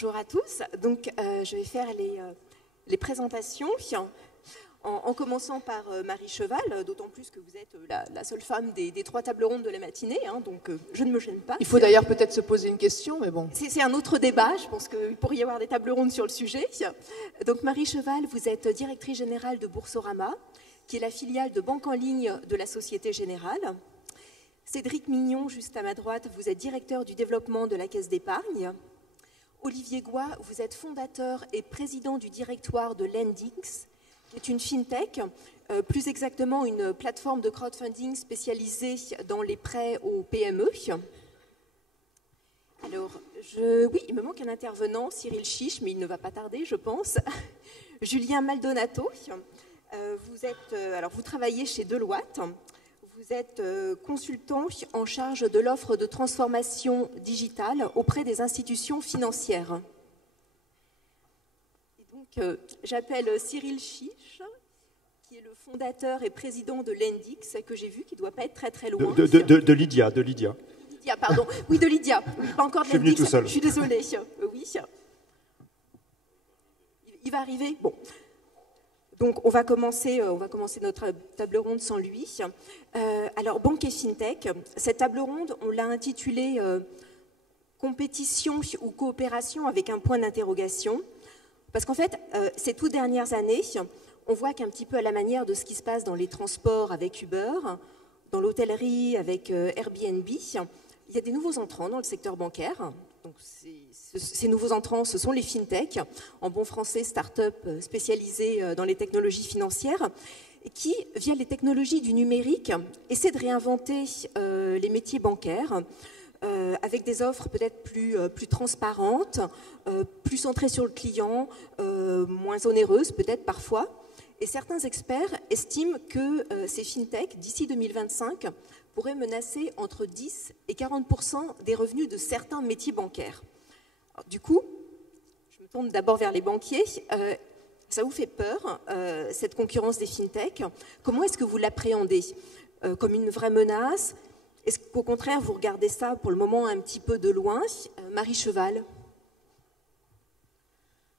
Bonjour à tous. Donc, je vais faire les présentations en commençant par Marie Cheval, d'autant plus que vous êtes la seule femme des 3 tables rondes de la matinée, hein, donc je ne me gêne pas. Il faut d'ailleurs peut-être se poser une question, mais bon. C'est un autre débat, je pense qu'il pourrait y avoir des tables rondes sur le sujet. Donc Marie Cheval, vous êtes directrice générale de Boursorama, qui est la filiale de banque en ligne de la Société Générale. Cédric Mignon, juste à ma droite, vous êtes directeur du développement de la Caisse d'épargne. Olivier Goy, vous êtes fondateur et président du directoire de Lendix, qui est une fintech, plus exactement une plateforme de crowdfunding spécialisée dans les prêts aux PME. Alors, oui, il me manque un intervenant, Cyril Chiche, mais il ne va pas tarder, je pense. Julien Maldonato, vous travaillez chez Deloitte. Vous êtes consultant en charge de l'offre de transformation digitale auprès des institutions financières. J'appelle Cyril Chiche, qui est le fondateur et président de Lendix, que j'ai vu, qui ne doit pas être très très loin. De Lydia. Lydia, pardon. Oui, de Lydia. Pas encore de Lendix. Je suis venu tout seul. Je suis désolée. Oui. Il va arriver. Bon. Donc, on va commencer notre table ronde sans lui. Alors, banque et fintech. Cette table ronde, on l'a intitulée compétition ou coopération avec un point d'interrogation. Parce qu'en fait, ces toutes dernières années, on voit qu'un petit peu à la manière de ce qui se passe dans les transports avec Uber, dans l'hôtellerie avec Airbnb, il y a des nouveaux entrants dans le secteur bancaire. Donc, ces nouveaux entrants, ce sont les fintech, en bon français, start-up spécialisées dans les technologies financières, qui, via les technologies du numérique, essaient de réinventer les métiers bancaires, avec des offres peut-être plus transparentes, plus centrées sur le client, moins onéreuses peut-être parfois. Et certains experts estiment que ces fintech, d'ici 2025, pourraient menacer entre 10 et 40% des revenus de certains métiers bancaires. Alors, du coup, je me tourne d'abord vers les banquiers. Ça vous fait peur, cette concurrence des fintech? Comment est-ce que vous l'appréhendez? Comme une vraie menace? Est-ce qu'au contraire, vous regardez ça pour le moment un petit peu de loin? Marie Cheval.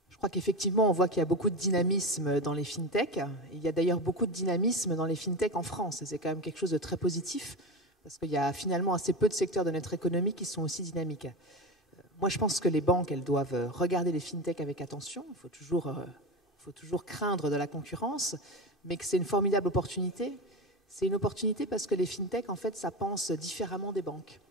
Je crois qu'effectivement, on voit qu'il y a beaucoup de dynamisme dans les fintech. Il y a d'ailleurs beaucoup de dynamisme dans les fintech en France. Et c'est quand même quelque chose de très positif, parce qu'il y a finalement assez peu de secteurs de notre économie qui sont aussi dynamiques. Moi, je pense que les banques, elles doivent regarder les fintech avec attention. Il faut toujours craindre de la concurrence, mais que c'est une formidable opportunité. C'est une opportunité parce que les fintech, en fait, ça pense différemment des banques.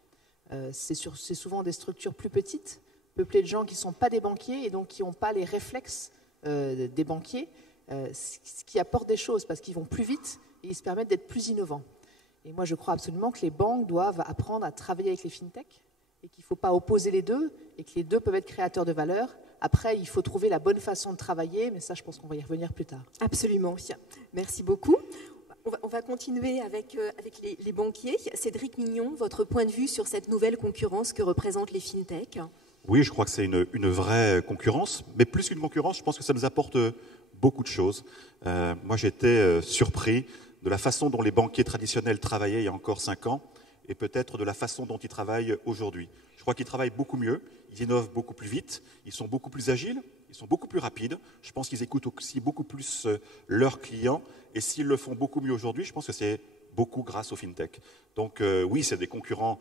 C'est souvent des structures plus petites, peuplées de gens qui ne sont pas des banquiers et donc qui n'ont pas les réflexes des banquiers, ce qui apporte des choses parce qu'ils vont plus vite et ils se permettent d'être plus innovants. Et moi, je crois absolument que les banques doivent apprendre à travailler avec les fintech et qu'il ne faut pas opposer les deux et que les deux peuvent être créateurs de valeur. Après, il faut trouver la bonne façon de travailler, mais ça, je pense qu'on va y revenir plus tard. Absolument. Merci beaucoup. On va continuer avec les banquiers. Cédric Mignon, votre point de vue sur cette nouvelle concurrence que représentent les fintech? Oui, je crois que c'est une vraie concurrence, mais plus qu'une concurrence, je pense que ça nous apporte beaucoup de choses. Moi, j'étais surpris de la façon dont les banquiers traditionnels travaillaient il y a encore 5 ans et peut-être de la façon dont ils travaillent aujourd'hui. Je crois qu'ils travaillent beaucoup mieux, ils innovent beaucoup plus vite, ils sont beaucoup plus agiles, ils sont beaucoup plus rapides. Je pense qu'ils écoutent aussi beaucoup plus leurs clients. Et s'ils le font beaucoup mieux aujourd'hui, je pense que c'est beaucoup grâce aux fintech. Donc oui, c'est des concurrents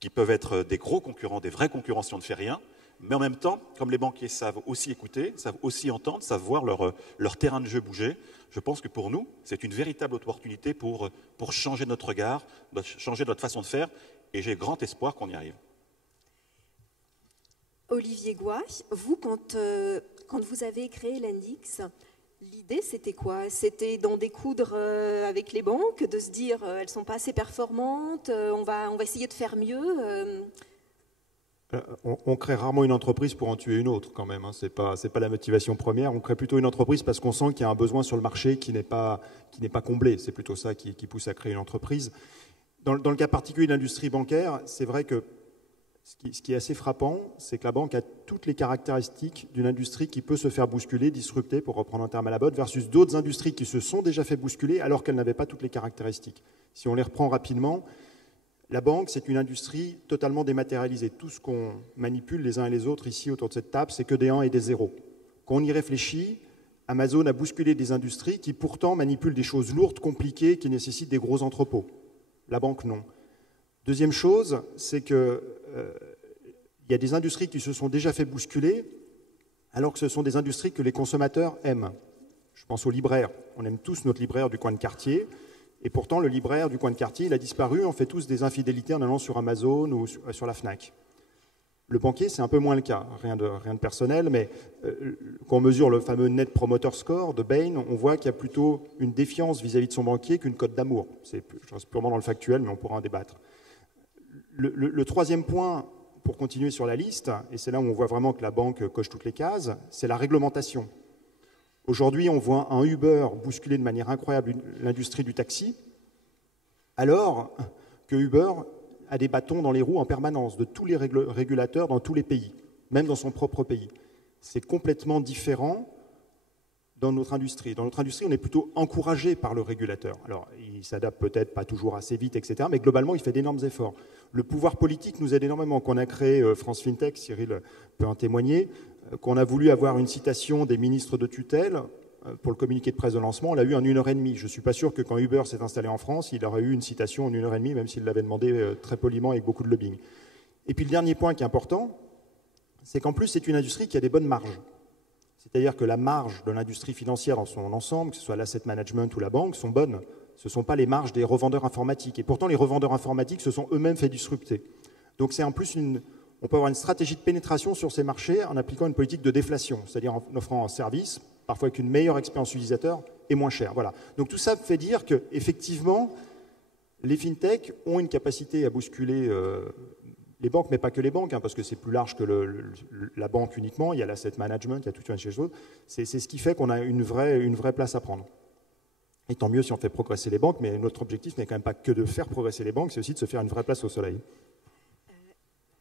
qui peuvent être des gros concurrents, des vrais concurrents si on ne fait rien. Mais en même temps, comme les banquiers savent aussi écouter, savent aussi entendre, savent voir leur terrain de jeu bouger, je pense que pour nous, c'est une véritable opportunité pour changer notre regard, changer notre façon de faire. Et j'ai grand espoir qu'on y arrive. Olivier Goy, vous, quand vous avez créé Lendix, l'idée, c'était quoi? C'était d'en découdre avec les banques, de se dire elles ne sont pas assez performantes, on va essayer de faire mieux On crée rarement une entreprise pour en tuer une autre quand même. Hein. C'est pas la motivation première. On crée plutôt une entreprise parce qu'on sent qu'il y a un besoin sur le marché qui n'est pas comblé. C'est plutôt ça qui pousse à créer une entreprise. Dans le cas particulier de l'industrie bancaire, c'est vrai que ce qui est assez frappant, c'est que la banque a toutes les caractéristiques d'une industrie qui peut se faire bousculer, disrupter, pour reprendre un terme à la mode, versus d'autres industries qui se sont déjà fait bousculer alors qu'elles n'avaient pas toutes les caractéristiques. Si on les reprend rapidement, La banque, c'est une industrie totalement dématérialisée. Tout ce qu'on manipule les uns et les autres ici autour de cette table, c'est que des 1 et des 0. Quand on y réfléchit, Amazon a bousculé des industries qui pourtant manipulent des choses lourdes, compliquées, qui nécessitent des gros entrepôts. La banque, non. Deuxième chose, c'est qu'il y a des industries qui se sont déjà fait bousculer, alors que ce sont des industries que les consommateurs aiment. Je pense aux libraires. On aime tous notre libraire du coin de quartier. Et pourtant, le libraire du coin de quartier, il a disparu. On fait tous des infidélités en allant sur Amazon ou sur la Fnac. Le banquier, c'est un peu moins le cas. Rien de personnel, mais quand on mesure le fameux Net Promoter Score de Bain, on voit qu'il y a plutôt une défiance vis-à-vis de son banquier qu'une cote d'amour. Je reste purement dans le factuel, mais on pourra en débattre. Le troisième point, pour continuer sur la liste, et c'est là où on voit vraiment que la banque coche toutes les cases, c'est la réglementation. Aujourd'hui, on voit un Uber bousculer de manière incroyable l'industrie du taxi, alors que Uber a des bâtons dans les roues en permanence de tous les régulateurs dans tous les pays, même dans son propre pays. C'est complètement différent dans notre industrie. Dans notre industrie, on est plutôt encouragé par le régulateur. Alors, il s'adapte peut-être pas toujours assez vite, etc., mais globalement, il fait d'énormes efforts. Le pouvoir politique nous aide énormément. Quand on a créé France FinTech, Cyril peut en témoigner, qu'on a voulu avoir une citation des ministres de tutelle pour le communiqué de presse de lancement, on l'a eu en 1h30. Je ne suis pas sûr que quand Uber s'est installé en France, il aurait eu une citation en 1h30, même s'il l'avait demandé très poliment avec beaucoup de lobbying. Et puis le dernier point qui est important, c'est qu'en plus, c'est une industrie qui a des bonnes marges. C'est-à-dire que la marge de l'industrie financière dans son ensemble, que ce soit l'asset management ou la banque, sont bonnes. Ce ne sont pas les marges des revendeurs informatiques. Et pourtant, les revendeurs informatiques se sont eux-mêmes fait disrupter. Donc c'est en plus on peut avoir une stratégie de pénétration sur ces marchés en appliquant une politique de déflation, c'est-à-dire en offrant un service, parfois avec une meilleure expérience utilisateur et moins cher. Voilà. Donc tout ça fait dire qu'effectivement, les fintechs ont une capacité à bousculer les banques, mais pas que les banques, hein, parce que c'est plus large que la banque uniquement. Il y a l'asset management, il y a toute une série de choses. C'est ce qui fait qu'on a une vraie place à prendre. Et tant mieux si on fait progresser les banques, mais notre objectif n'est quand même pas que de faire progresser les banques, c'est aussi de se faire une vraie place au soleil.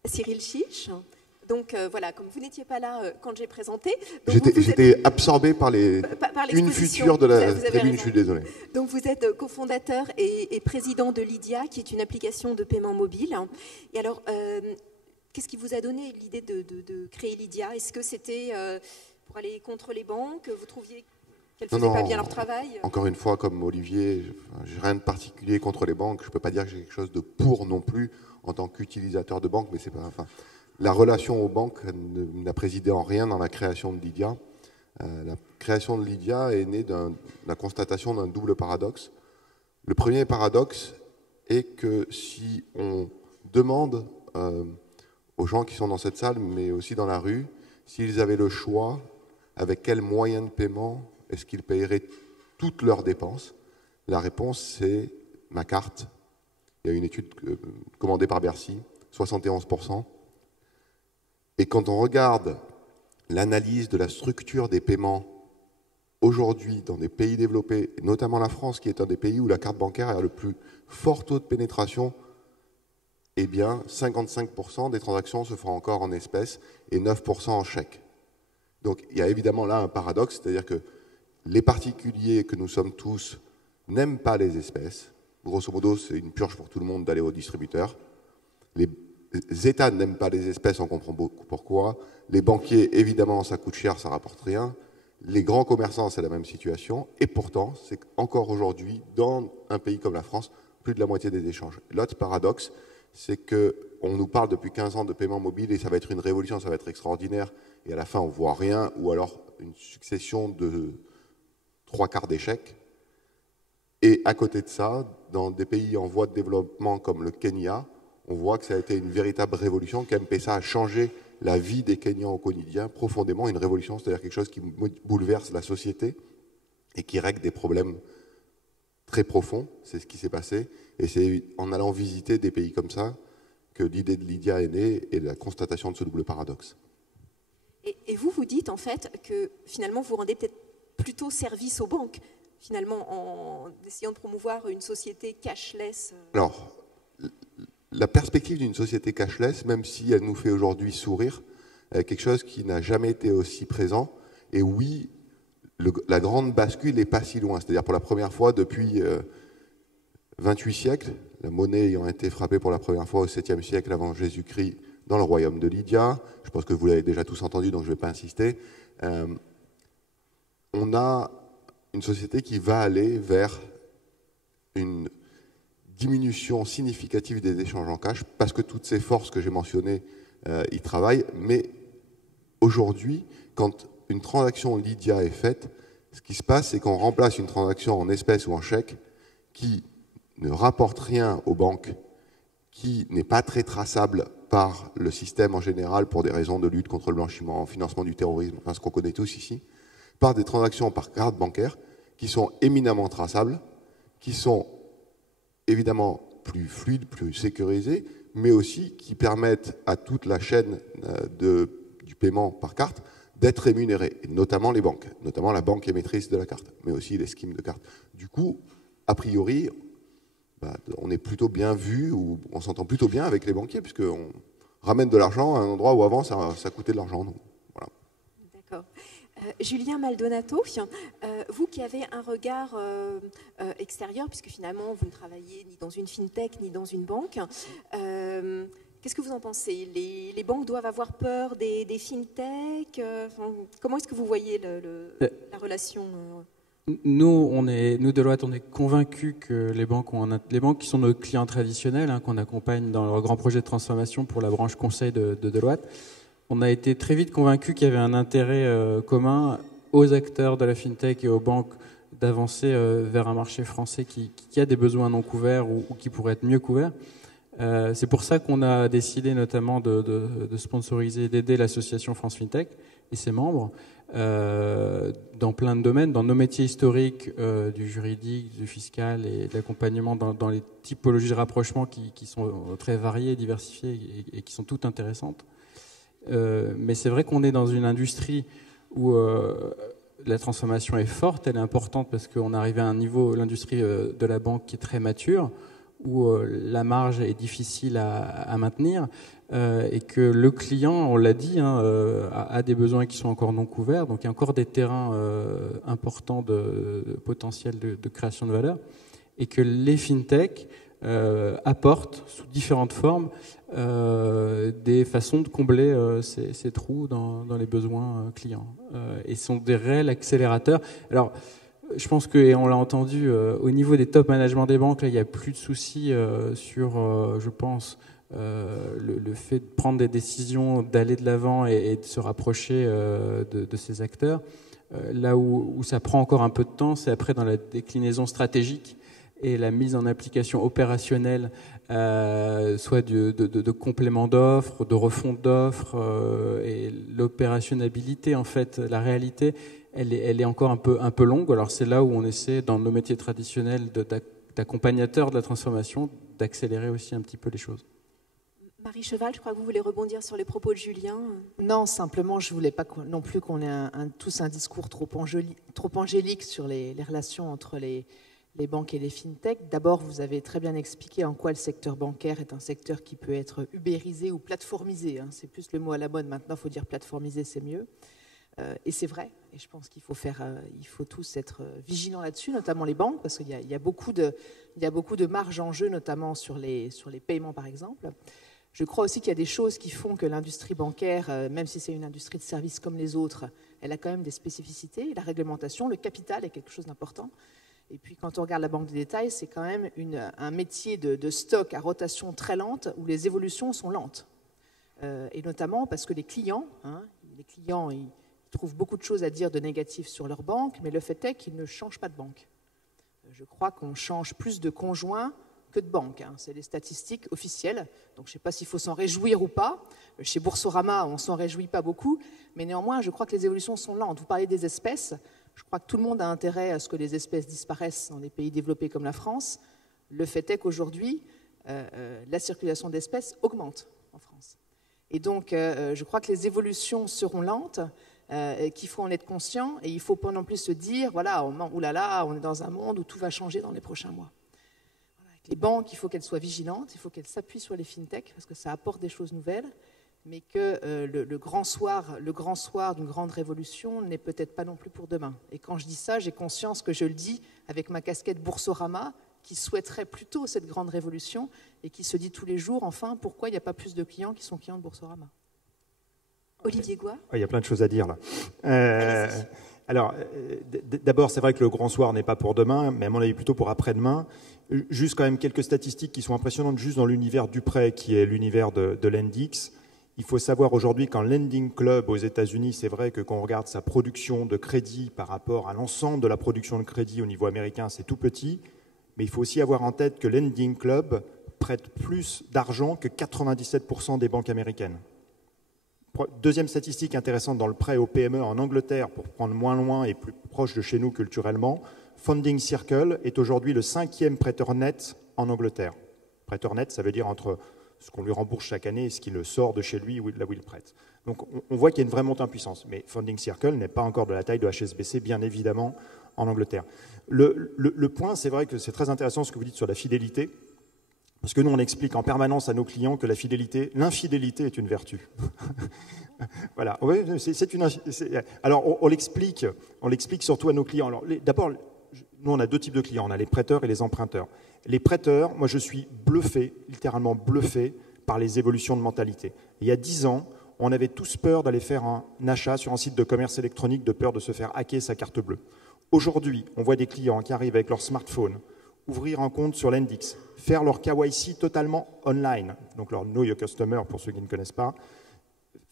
Cyril Chiche, donc voilà, comme vous n'étiez pas là quand j'ai présenté... J'étais absorbé par une future de la tribune, je suis désolé. Donc vous êtes cofondateur et président de Lydia, qui est une application de paiement mobile. Et alors, qu'est-ce qui vous a donné l'idée de créer Lydia? Est-ce que c'était pour aller contre les banques? Vous trouviez qu'elles ne faisaient pas bien leur travail? Encore une fois, comme Olivier, j'ai rien de particulier contre les banques. Je ne peux pas dire que j'ai quelque chose de pour non plus en tant qu'utilisateur de banque, mais c'est pas... Enfin, la relation aux banques n'a présidé en rien dans la création de Lydia. La création de Lydia est née de la constatation d'un double paradoxe. Le premier paradoxe est que si on demande aux gens qui sont dans cette salle, mais aussi dans la rue, s'ils avaient le choix, avec quels moyens de paiement est-ce qu'ils paieraient toutes leurs dépenses, la réponse c'est ma carte. Il y a une étude commandée par Bercy, 71%. Et quand on regarde l'analyse de la structure des paiements aujourd'hui dans des pays développés, notamment la France, qui est un des pays où la carte bancaire a le plus fort taux de pénétration, eh bien 55% des transactions se font encore en espèces et 9% en chèques. Donc il y a évidemment là un paradoxe, c'est-à-dire que les particuliers que nous sommes tous n'aiment pas les espèces. Grosso modo, c'est une purge pour tout le monde d'aller au distributeur. Les États n'aiment pas les espèces, on comprend beaucoup pourquoi. Les banquiers, évidemment, ça coûte cher, ça rapporte rien. Les grands commerçants, c'est la même situation. Et pourtant, c'est encore aujourd'hui, dans un pays comme la France, plus de la moitié des échanges. L'autre paradoxe, c'est qu'on nous parle depuis 15 ans de paiement mobile et ça va être une révolution, ça va être extraordinaire. Et à la fin, on ne voit rien, ou alors une succession de 3/4 d'échecs. Et à côté de ça, dans des pays en voie de développement comme le Kenya, on voit que ça a été une véritable révolution, qu'M-Pesa a changé la vie des Kenyans au quotidien profondément, une révolution, c'est-à-dire quelque chose qui bouleverse la société et qui règle des problèmes très profonds, c'est ce qui s'est passé. Et c'est en allant visiter des pays comme ça que l'idée de Lydia est née et la constatation de ce double paradoxe. Et vous dites en fait que finalement vous rendez peut-être plutôt service aux banques, finalement en essayant de promouvoir une société cashless. Alors, la perspective d'une société cashless, même si elle nous fait aujourd'hui sourire, est quelque chose qui n'a jamais été aussi présent. Et oui, la grande bascule n'est pas si loin. C'est-à-dire pour la première fois depuis 28 siècles, la monnaie ayant été frappée pour la première fois au 7e siècle avant Jésus-Christ dans le royaume de Lydia. Je pense que vous l'avez déjà tous entendu, donc je ne vais pas insister. On a une société qui va aller vers une diminution significative des échanges en cash, parce que toutes ces forces que j'ai mentionnées y travaillent. Mais aujourd'hui, quand une transaction Lydia est faite, ce qui se passe, c'est qu'on remplace une transaction en espèces ou en chèques qui ne rapporte rien aux banques, qui n'est pas très traçable par le système en général pour des raisons de lutte contre le blanchiment, financement du terrorisme, enfin ce qu'on connaît tous ici, par des transactions par carte bancaire qui sont éminemment traçables, qui sont évidemment plus fluides, plus sécurisées, mais aussi qui permettent à toute la chaîne du paiement par carte d'être rémunérée, et notamment les banques, notamment la banque émettrice de la carte, mais aussi les schemes de carte. Du coup, a priori, on est plutôt bien vu, ou on s'entend plutôt bien avec les banquiers, puisqu'on ramène de l'argent à un endroit où avant ça coûtait de l'argent. Voilà. D'accord. Julien Maldonato, vous qui avez un regard extérieur, puisque finalement vous ne travaillez ni dans une fintech ni dans une banque, qu'est-ce que vous en pensez? Les banques doivent avoir peur des fintech? Comment est-ce que vous voyez la relation Nous, Deloitte, on est convaincus que les banques qui sont nos clients traditionnels, qu'on accompagne dans leur grand projet de transformation pour la branche conseil de Deloitte, on a été très vite convaincus qu'il y avait un intérêt commun aux acteurs de la fintech et aux banques d'avancer vers un marché français qui a des besoins non couverts ou qui pourrait être mieux couverts. C'est pour ça qu'on a décidé notamment de sponsoriser, d'aider l'association France FinTech et ses membres dans plein de domaines, dans nos métiers historiques du juridique, du fiscal et de l'accompagnement dans les typologies de rapprochement qui sont très variées, diversifiées et qui sont toutes intéressantes. Mais c'est vrai qu'on est dans une industrie où la transformation est forte, elle est importante parce qu'on arrive à un niveau, l'industrie de la banque qui est très mature, où la marge est difficile à maintenir et que le client, on l'a dit, a des besoins qui sont encore non couverts, donc il y a encore des terrains importants de potentiel de création de valeur, et que les fintech apportent sous différentes formes des façons de combler ces trous dans les besoins clients et sont des réels accélérateurs. Alors, je pense que, et on l'a entendu, au niveau des top management des banques, là, il n'y a plus de soucis sur, je pense, le fait de prendre des décisions, d'aller de l'avant et de se rapprocher de ces acteurs. Là où ça prend encore un peu de temps, c'est après dans la déclinaison stratégique et la mise en application opérationnelle, soit de compléments d'offres, de refonte d'offres, et l'opérationnalité, en fait, la réalité, elle est encore un peu longue. Alors c'est là où on essaie, dans nos métiers traditionnels d'accompagnateurs de la transformation, d'accélérer aussi un petit peu les choses. Marie Cheval, je crois que vous voulez rebondir sur les propos de Julien. Non, simplement, je ne voulais pas non plus qu'on ait tous un discours trop angélique sur les relations entre les banques et les fintech. D'abord, vous avez très bien expliqué en quoi le secteur bancaire est un secteur qui peut être ubérisé ou plateformisé. C'est plus le mot à la mode maintenant, il faut dire plateformisé, c'est mieux. Et c'est vrai, et je pense qu'il faut tous être vigilants là-dessus, notamment les banques, parce qu'il y a beaucoup de marge en jeu, notamment sur les paiements, par exemple. Je crois aussi qu'il y a des choses qui font que l'industrie bancaire, même si c'est une industrie de services comme les autres, elle a quand même des spécificités. La réglementation, le capital est quelque chose d'important. Et puis quand on regarde la banque des détails, c'est quand même un métier de stock à rotation très lente, où les évolutions sont lentes. Et notamment parce que les clients, ils trouvent beaucoup de choses à dire de négatif sur leur banque, mais le fait est qu'ils ne changent pas de banque. Je crois qu'on change plus de conjoints que de banques. C'est les statistiques officielles. Donc je ne sais pas s'il faut s'en réjouir ou pas. Chez Boursorama, on ne s'en réjouit pas beaucoup, mais néanmoins, je crois que les évolutions sont lentes. Vous parlez des espèces. Je crois que tout le monde a intérêt à ce que les espèces disparaissent dans les pays développés comme la France. Le fait est qu'aujourd'hui, la circulation d'espèces augmente en France. Et donc, je crois que les évolutions seront lentes, qu'il faut en être conscient, et il ne faut pas non plus se dire, voilà, oulala, on est dans un monde où tout va changer dans les prochains mois. Voilà, avec les banques, il faut qu'elles soient vigilantes, il faut qu'elles s'appuient sur les fintech, parce que ça apporte des choses nouvelles, mais que le grand soir d'une grande révolution n'est peut-être pas non plus pour demain. Et quand je dis ça, j'ai conscience que je le dis avec ma casquette Boursorama, qui souhaiterait plutôt cette grande révolution et qui se dit tous les jours, enfin, pourquoi il n'y a pas plus de clients qui sont clients de Boursorama? Olivier Goua. Il y a plein de choses à dire là. Alors, d'abord, c'est vrai que le grand soir n'est pas pour demain, mais à mon avis plutôt pour après-demain. Juste quand même quelques statistiques qui sont impressionnantes juste dans l'univers du prêt, qui est l'univers de Lendix. Il faut savoir aujourd'hui qu'en Lending Club aux États-Unis, c'est vrai que quand on regarde sa production de crédit par rapport à l'ensemble de la production de crédit au niveau américain, c'est tout petit. Mais il faut aussi avoir en tête que Lending Club prête plus d'argent que 97% des banques américaines. Deuxième statistique intéressante dans le prêt aux PME en Angleterre, pour prendre moins loin et plus proche de chez nous culturellement, Funding Circle est aujourd'hui le 5e prêteur net en Angleterre. Prêteur net, ça veut dire entre ce qu'on lui rembourse chaque année et ce qu'il sort de chez lui là où il prête. Donc on voit qu'il y a une vraie montée en puissance. Mais Funding Circle n'est pas encore de la taille de HSBC, bien évidemment, en Angleterre. Le point, c'est vrai que c'est très intéressant ce que vous dites sur la fidélité. Parce que nous, on explique en permanence à nos clients que l'infidélité est une vertu. Voilà. Alors, on l'explique surtout à nos clients. Alors, d'abord, nous, on a deux types de clients. On a les prêteurs et les emprunteurs. Les prêteurs, moi, je suis bluffé, littéralement bluffé, par les évolutions de mentalité. Il y a 10 ans, on avait tous peur d'aller faire un achat sur un site de commerce électronique, de peur de se faire hacker sa carte bleue. Aujourd'hui, on voit des clients qui arrivent avec leur smartphone, ouvrir un compte sur Lendix, faire leur KYC totalement online, donc leur Know Your Customer pour ceux qui ne connaissent pas,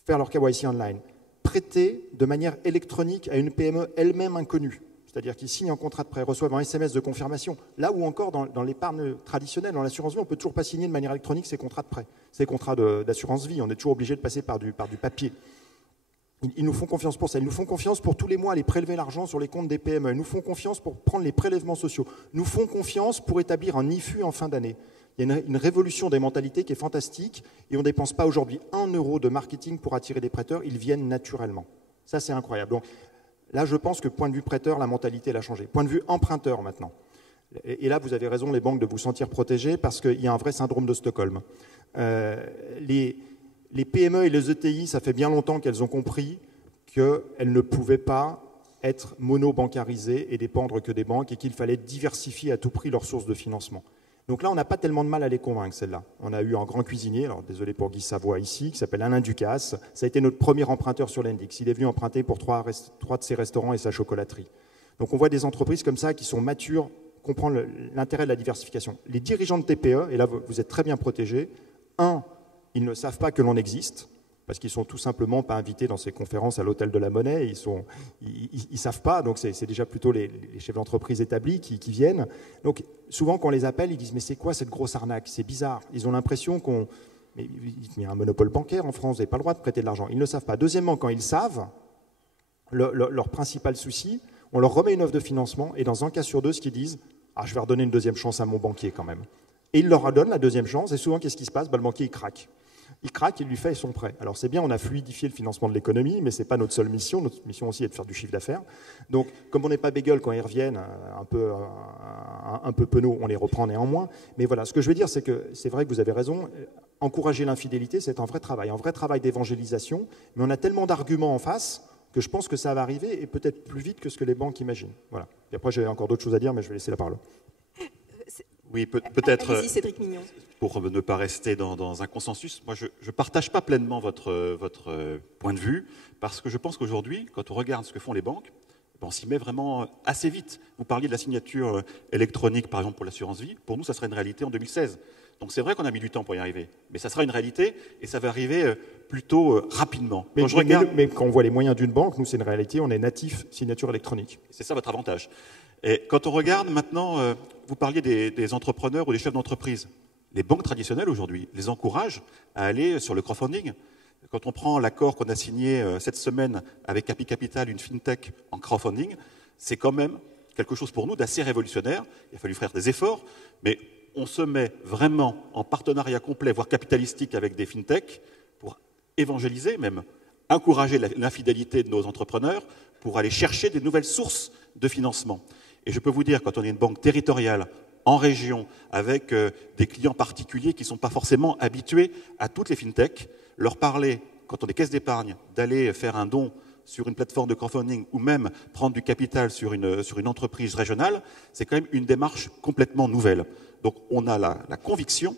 faire leur KYC online, prêter de manière électronique à une PME elle-même inconnue, c'est-à-dire qu'ils signent un contrat de prêt, reçoivent un SMS de confirmation, là où encore dans l'épargne traditionnelle, dans l'assurance vie, on ne peut toujours pas signer de manière électronique ces contrats de prêt, ces contrats d'assurance vie, on est toujours obligé de passer par du papier. Ils nous font confiance pour ça. Ils nous font confiance pour tous les mois aller prélever l'argent sur les comptes des PME. Ils nous font confiance pour prendre les prélèvements sociaux. Ils nous font confiance pour établir un IFU en fin d'année. Il y a une révolution des mentalités qui est fantastique et on ne dépense pas aujourd'hui 1 euro de marketing pour attirer des prêteurs. Ils viennent naturellement. Ça, c'est incroyable. Donc là, je pense que point de vue prêteur, la mentalité, elle a changé. Point de vue emprunteur maintenant. Et là, vous avez raison, les banques, de vous sentir protégés parce qu'il y a un vrai syndrome de Stockholm. Les PME et les ETI, ça fait bien longtemps qu'elles ont compris qu'elles ne pouvaient pas être mono-bancarisées et dépendre que des banques et qu'il fallait diversifier à tout prix leurs sources de financement. Donc là, on n'a pas tellement de mal à les convaincre, celle-là. On a eu un grand cuisinier, alors désolé pour Guy Savoie ici, qui s'appelle Alain Ducasse. Ça a été notre premier emprunteur sur Lendix. Il est venu emprunter pour 3 de ses restaurants et sa chocolaterie. Donc on voit des entreprises comme ça qui sont matures, comprennent l'intérêt de la diversification. Les dirigeants de TPE, et là vous êtes très bien protégés, ils ne savent pas que l'on existe, parce qu'ils ne sont tout simplement pas invités dans ces conférences à l'Hôtel de la Monnaie, ils ne savent pas, donc c'est déjà plutôt les chefs d'entreprise établis qui viennent. Donc souvent quand on les appelle, ils disent « mais c'est quoi cette grosse arnaque? C'est bizarre ». Ils ont l'impression qu'il y a un monopole bancaire en France, vous n'avez pas le droit de prêter de l'argent. Ils ne le savent pas. Deuxièmement, quand ils savent, leur principal souci, on leur remet une offre de financement, et dans un cas sur deux, ce qu'ils disent « ah, je vais redonner une deuxième chance à mon banquier quand même ». Et il leur redonne la deuxième chance, et souvent, qu'est-ce qui se passe? Le banquier, il craque. Il craque, il lui fait son prêt. Alors c'est bien, on a fluidifié le financement de l'économie, mais ce n'est pas notre seule mission. Notre mission aussi est de faire du chiffre d'affaires. Donc, comme on n'est pas bégueule quand ils reviennent, un peu penauds, on les reprend néanmoins. Mais voilà, ce que je veux dire, c'est que c'est vrai que vous avez raison. Encourager l'infidélité, c'est un vrai travail d'évangélisation. Mais on a tellement d'arguments en face que je pense que ça va arriver, et peut-être plus vite que ce que les banques imaginent. Voilà. Et après, j'ai encore d'autres choses à dire, mais je vais laisser la parole. Oui, peut-être, Cédric Mignon. Pour ne pas rester dans un consensus, moi je ne partage pas pleinement votre point de vue, parce que je pense qu'aujourd'hui, quand on regarde ce que font les banques, on s'y met vraiment assez vite. Vous parliez de la signature électronique, par exemple, pour l'assurance vie. Pour nous, ça serait une réalité en 2016. Donc c'est vrai qu'on a mis du temps pour y arriver, mais ça sera une réalité, et ça va arriver plutôt rapidement. Mais quand on voit les moyens d'une banque, nous, c'est une réalité, on est natif signature électronique. C'est ça votre avantage. Et quand on regarde maintenant, vous parliez des entrepreneurs ou des chefs d'entreprise. Les banques traditionnelles aujourd'hui les encouragent à aller sur le crowdfunding. Quand on prend l'accord qu'on a signé cette semaine avec Capi Capital, une fintech en crowdfunding, c'est quand même quelque chose pour nous d'assez révolutionnaire. Il a fallu faire des efforts, mais on se met vraiment en partenariat complet, voire capitalistique avec des fintechs pour évangéliser, même encourager l'infidélité de nos entrepreneurs pour aller chercher des nouvelles sources de financement. Et je peux vous dire, quand on est une banque territoriale, en région, avec des clients particuliers qui ne sont pas forcément habitués à toutes les fintechs, leur parler, quand on est caisse d'épargne, d'aller faire un don sur une plateforme de crowdfunding ou même prendre du capital sur une entreprise régionale, c'est quand même une démarche complètement nouvelle. Donc on a la conviction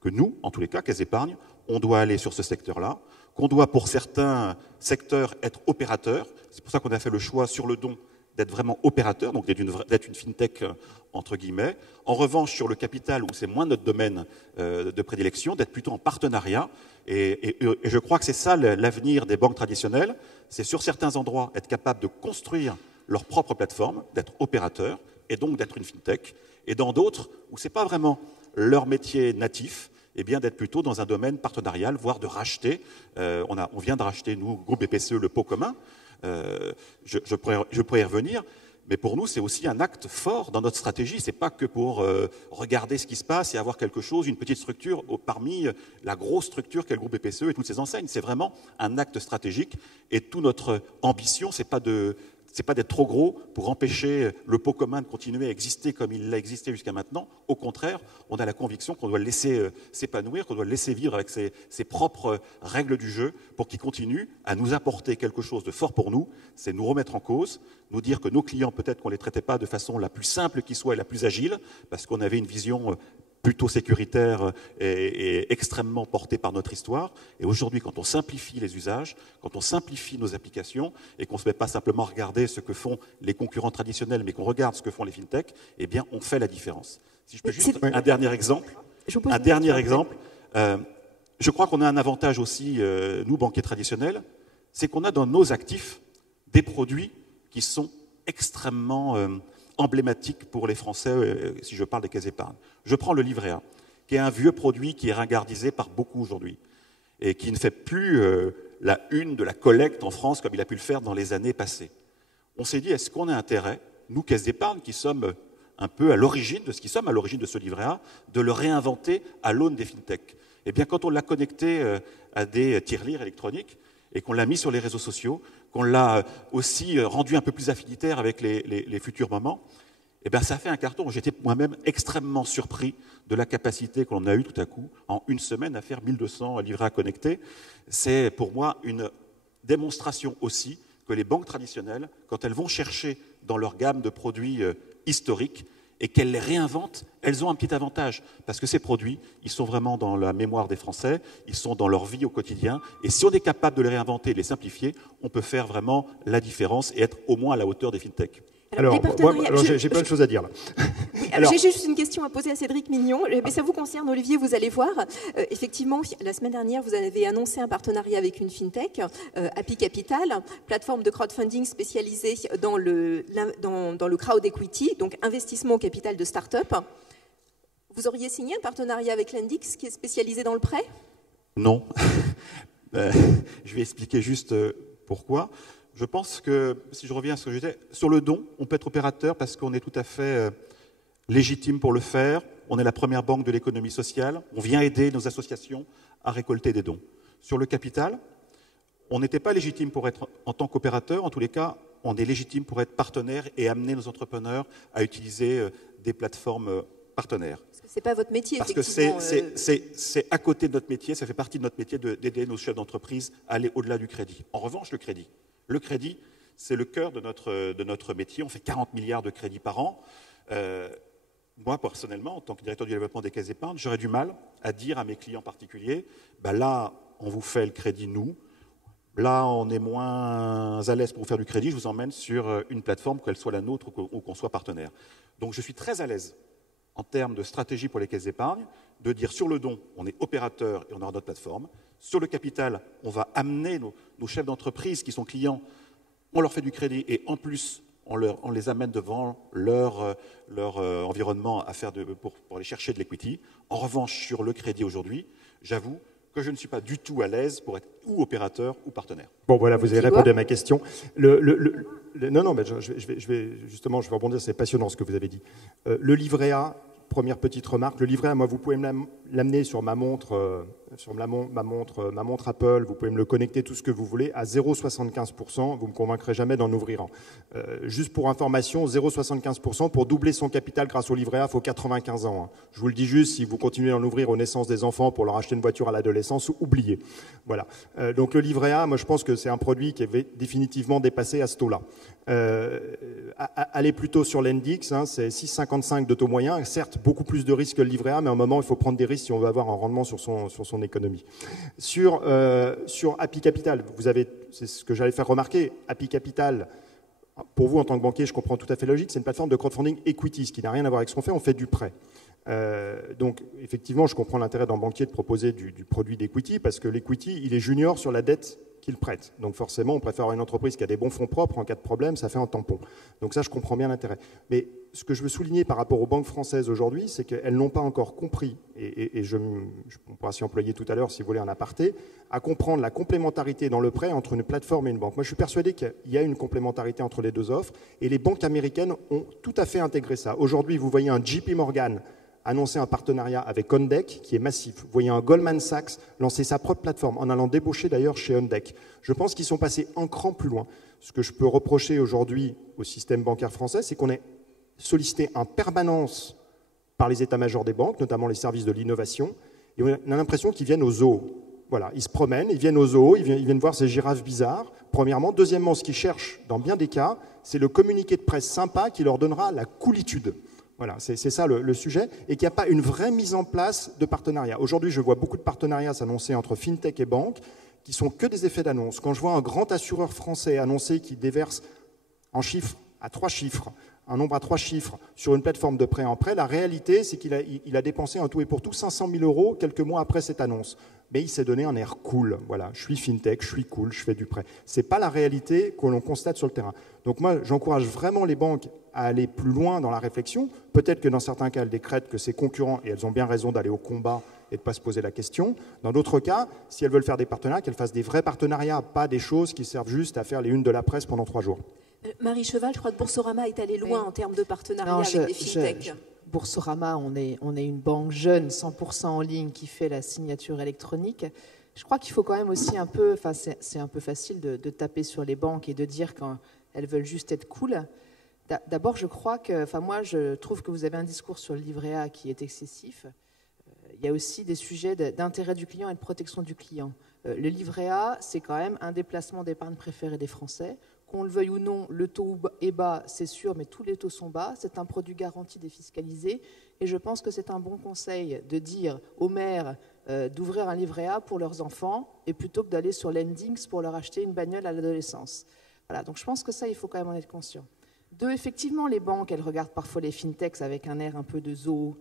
que nous, en tous les cas, Caisse d'Épargne, on doit aller sur ce secteur-là, qu'on doit pour certains secteurs être opérateur. C'est pour ça qu'on a fait le choix sur le don d'être vraiment opérateur, donc d'être une fintech entre guillemets. En revanche, sur le capital, où c'est moins notre domaine de prédilection, d'être plutôt en partenariat. Et je crois que c'est ça l'avenir des banques traditionnelles. C'est sur certains endroits être capable de construire leur propre plateforme, d'être opérateur, et donc d'être une fintech. Et dans d'autres, où ce n'est pas vraiment leur métier natif, eh bien d'être plutôt dans un domaine partenarial, voire de racheter. On vient de racheter, nous, groupe BPCE, le pot commun. Je pourrais y revenir, mais pour nous, c'est aussi un acte fort dans notre stratégie. Ce n'est pas que pour regarder ce qui se passe et avoir quelque chose, une petite structure parmi la grosse structure qu'est le groupe BPCE et toutes ses enseignes. C'est vraiment un acte stratégique et toute notre ambition, c'est pas d'être trop gros pour empêcher le pot commun de continuer à exister comme il l'a existé jusqu'à maintenant. Au contraire, on a la conviction qu'on doit le laisser s'épanouir, qu'on doit le laisser vivre avec ses propres règles du jeu pour qu'il continue à nous apporter quelque chose de fort pour nous. C'est nous remettre en cause, nous dire que nos clients, peut-être qu'on ne les traitait pas de façon la plus simple qui soit et la plus agile, parce qu'on avait une vision plutôt sécuritaire et extrêmement porté par notre histoire. Et aujourd'hui, quand on simplifie les usages, quand on simplifie nos applications et qu'on ne se met pas simplement à regarder ce que font les concurrents traditionnels, mais qu'on regarde ce que font les fintechs, eh bien, on fait la différence. Si je peux juste un dernier exemple. Je crois qu'on a un avantage aussi, nous, banquiers traditionnels, c'est qu'on a dans nos actifs des produits qui sont extrêmement emblématique pour les Français, si je parle des caisses d'épargne. Je prends le livret A, qui est un vieux produit qui est ringardisé par beaucoup aujourd'hui et qui ne fait plus la une de la collecte en France comme il a pu le faire dans les années passées. On s'est dit, est-ce qu'on a intérêt, nous, caisses d'épargne, qui sommes un peu à l'origine de ce livret A, de le réinventer à l'aune des fintechs? Eh bien, quand on l'a connecté à des tirelires électroniques et qu'on l'a mis sur les réseaux sociaux, qu'on l'a aussi rendu un peu plus affinitaire avec les futurs moments, eh bien, ça a fait un carton. J'étais moi-même extrêmement surpris de la capacité qu'on a eue tout à coup, en une semaine, à faire 1200 livrets à connecter. C'est pour moi une démonstration aussi que les banques traditionnelles, quand elles vont chercher dans leur gamme de produits historiques, et qu'elles les réinventent, elles ont un petit avantage. Parce que ces produits, ils sont vraiment dans la mémoire des Français, ils sont dans leur vie au quotidien. Et si on est capable de les réinventer et de les simplifier, on peut faire vraiment la différence et être au moins à la hauteur des fintechs. Alors j'ai plein de choses à dire là. Oui, alors, j'ai juste une question à poser à Cédric Mignon, mais ça vous concerne, Olivier, vous allez voir. Effectivement, la semaine dernière, vous avez annoncé un partenariat avec une fintech, Happy Capital, plateforme de crowdfunding spécialisée dans le crowd equity, donc investissement au capital de start-up. Vous auriez signé un partenariat avec Lendix, qui est spécialisé dans le prêt? Non. Je vais expliquer juste pourquoi. Je pense que, si je reviens à ce que je disais, sur le don, on peut être opérateur parce qu'on est tout à fait légitime pour le faire. On est la première banque de l'économie sociale. On vient aider nos associations à récolter des dons. Sur le capital, on n'était pas légitime pour être en tant qu'opérateur. En tous les cas, on est légitime pour être partenaire et amener nos entrepreneurs à utiliser des plateformes partenaires. Parce que ce n'est pas votre métier, parce effectivement. Parce que c'est à côté de notre métier, ça fait partie de notre métier d'aider nos chefs d'entreprise à aller au-delà du crédit. En revanche, le crédit, c'est le cœur de notre métier. On fait 40 milliards de crédits par an. Moi, personnellement, en tant que directeur du développement des caisses d'épargne, j'aurais du mal à dire à mes clients particuliers, là, on vous fait le crédit, nous. Là, on est moins à l'aise pour vous faire du crédit. Je vous emmène sur une plateforme, qu'elle soit la nôtre ou qu'on soit partenaire. Donc, je suis très à l'aise en termes de stratégie pour les caisses d'épargne, de dire sur le don, on est opérateur et on aura notre plateforme. Sur le capital, on va amener nos chefs d'entreprise qui sont clients, on leur fait du crédit et en plus, on les amène devant leur environnement pour aller chercher de l'equity. En revanche, sur le crédit aujourd'hui, j'avoue que je ne suis pas du tout à l'aise pour être ou opérateur ou partenaire. Bon, voilà, vous avez répondu à ma question. Non, mais je vais rebondir, c'est passionnant ce que vous avez dit. Le livret A, première petite remarque, le livret A, moi, vous pouvez me l'amener sur ma montre, ma montre Apple, vous pouvez me le connecter tout ce que vous voulez, à 0,75%, vous ne me convaincrez jamais d'en ouvrir un. Juste pour information, 0,75%, pour doubler son capital grâce au livret A, il faut 95 ans. Hein. Je vous le dis juste, si vous continuez d'en ouvrir aux naissances des enfants pour leur acheter une voiture à l'adolescence, oubliez. Voilà. Donc le livret A, moi je pense que c'est un produit qui est définitivement dépassé à ce taux-là. Aller plutôt sur l'Index, hein, c'est 6,55 de taux moyen, certes beaucoup plus de risques que le livret A, mais à un moment il faut prendre des risques si on veut avoir un rendement sur son économie. Sur Happy Capital, c'est ce que j'allais faire remarquer, Happy Capital, pour vous en tant que banquier, je comprends tout à fait logique, c'est une plateforme de crowdfunding equity, ce qui n'a rien à voir avec ce qu'on fait, on fait du prêt. Donc effectivement, je comprends l'intérêt d'un banquier de proposer du produit d'equity, parce que l'equity, il est junior sur la dette qu'il prête. Donc forcément, on préfère une entreprise qui a des bons fonds propres. En cas de problème, ça fait un tampon. Donc ça, je comprends bien l'intérêt. Mais ce que je veux souligner par rapport aux banques françaises aujourd'hui, c'est qu'elles n'ont pas encore compris, et on pourra s'y employer tout à l'heure si vous voulez un aparté, à comprendre la complémentarité dans le prêt entre une plateforme et une banque. Moi, je suis persuadé qu'il y a une complémentarité entre les deux offres, et les banques américaines ont tout à fait intégré ça. Aujourd'hui, vous voyez un JP Morgan annoncer un partenariat avec OnDeck qui est massif. Vous voyez un Goldman Sachs lancer sa propre plateforme en allant débaucher d'ailleurs chez OnDeck. Je pense qu'ils sont passés un cran plus loin. Ce que je peux reprocher aujourd'hui au système bancaire français, c'est qu'on est sollicité en permanence par les états-majors des banques, notamment les services de l'innovation, et on a l'impression qu'ils viennent au zoo. Voilà, ils se promènent, ils viennent au zoo, ils viennent voir ces girafes bizarres, premièrement. Deuxièmement, ce qu'ils cherchent, dans bien des cas, c'est le communiqué de presse sympa qui leur donnera la coolitude. Voilà, c'est ça le sujet, et qu'il n'y a pas une vraie mise en place de partenariat. Aujourd'hui, je vois beaucoup de partenariats s'annoncer entre FinTech et banques, qui sont que des effets d'annonce. Quand je vois un grand assureur français annoncer qu'il déverse en chiffres, à 3 chiffres, un nombre à 3 chiffres sur une plateforme de prêt en prêt, la réalité, c'est qu'il a dépensé en tout et pour tout 500 000 € quelques mois après cette annonce. Mais il s'est donné un air cool. Voilà, je suis FinTech, je suis cool, je fais du prêt. Ce n'est pas la réalité que l'on constate sur le terrain. Donc moi, j'encourage vraiment les banques à aller plus loin dans la réflexion. Peut-être que dans certains cas, elles décrètent que c'est concurrent et elles ont bien raison d'aller au combat et de ne pas se poser la question. Dans d'autres cas, si elles veulent faire des partenariats, qu'elles fassent des vrais partenariats, pas des choses qui servent juste à faire les unes de la presse pendant 3 jours. Marie Cheval, je crois que Boursorama est allé loin en termes de partenariat avec les FinTech. Boursorama, on est une banque jeune, 100% en ligne, qui fait la signature électronique. Je crois qu'il faut quand même aussi un peu, enfin c'est un peu facile de taper sur les banques et de dire quand elles veulent juste être cool. D'abord, je crois que, enfin moi, je trouve que vous avez un discours sur le livret A qui est excessif. Il y a aussi des sujets d'intérêt du client et de protection du client. Le livret A, c'est quand même un des placements d'épargne préférés des Français. Qu'on le veuille ou non, le taux est bas, c'est sûr, mais tous les taux sont bas. C'est un produit garanti défiscalisé. Et je pense que c'est un bon conseil de dire aux mères d'ouvrir un livret A pour leurs enfants et plutôt que d'aller sur Lendings pour leur acheter une bagnole à l'adolescence. Voilà, donc je pense que ça, il faut quand même en être conscient. 2, effectivement, les banques, elles regardent parfois les fintechs avec un air un peu de zoo.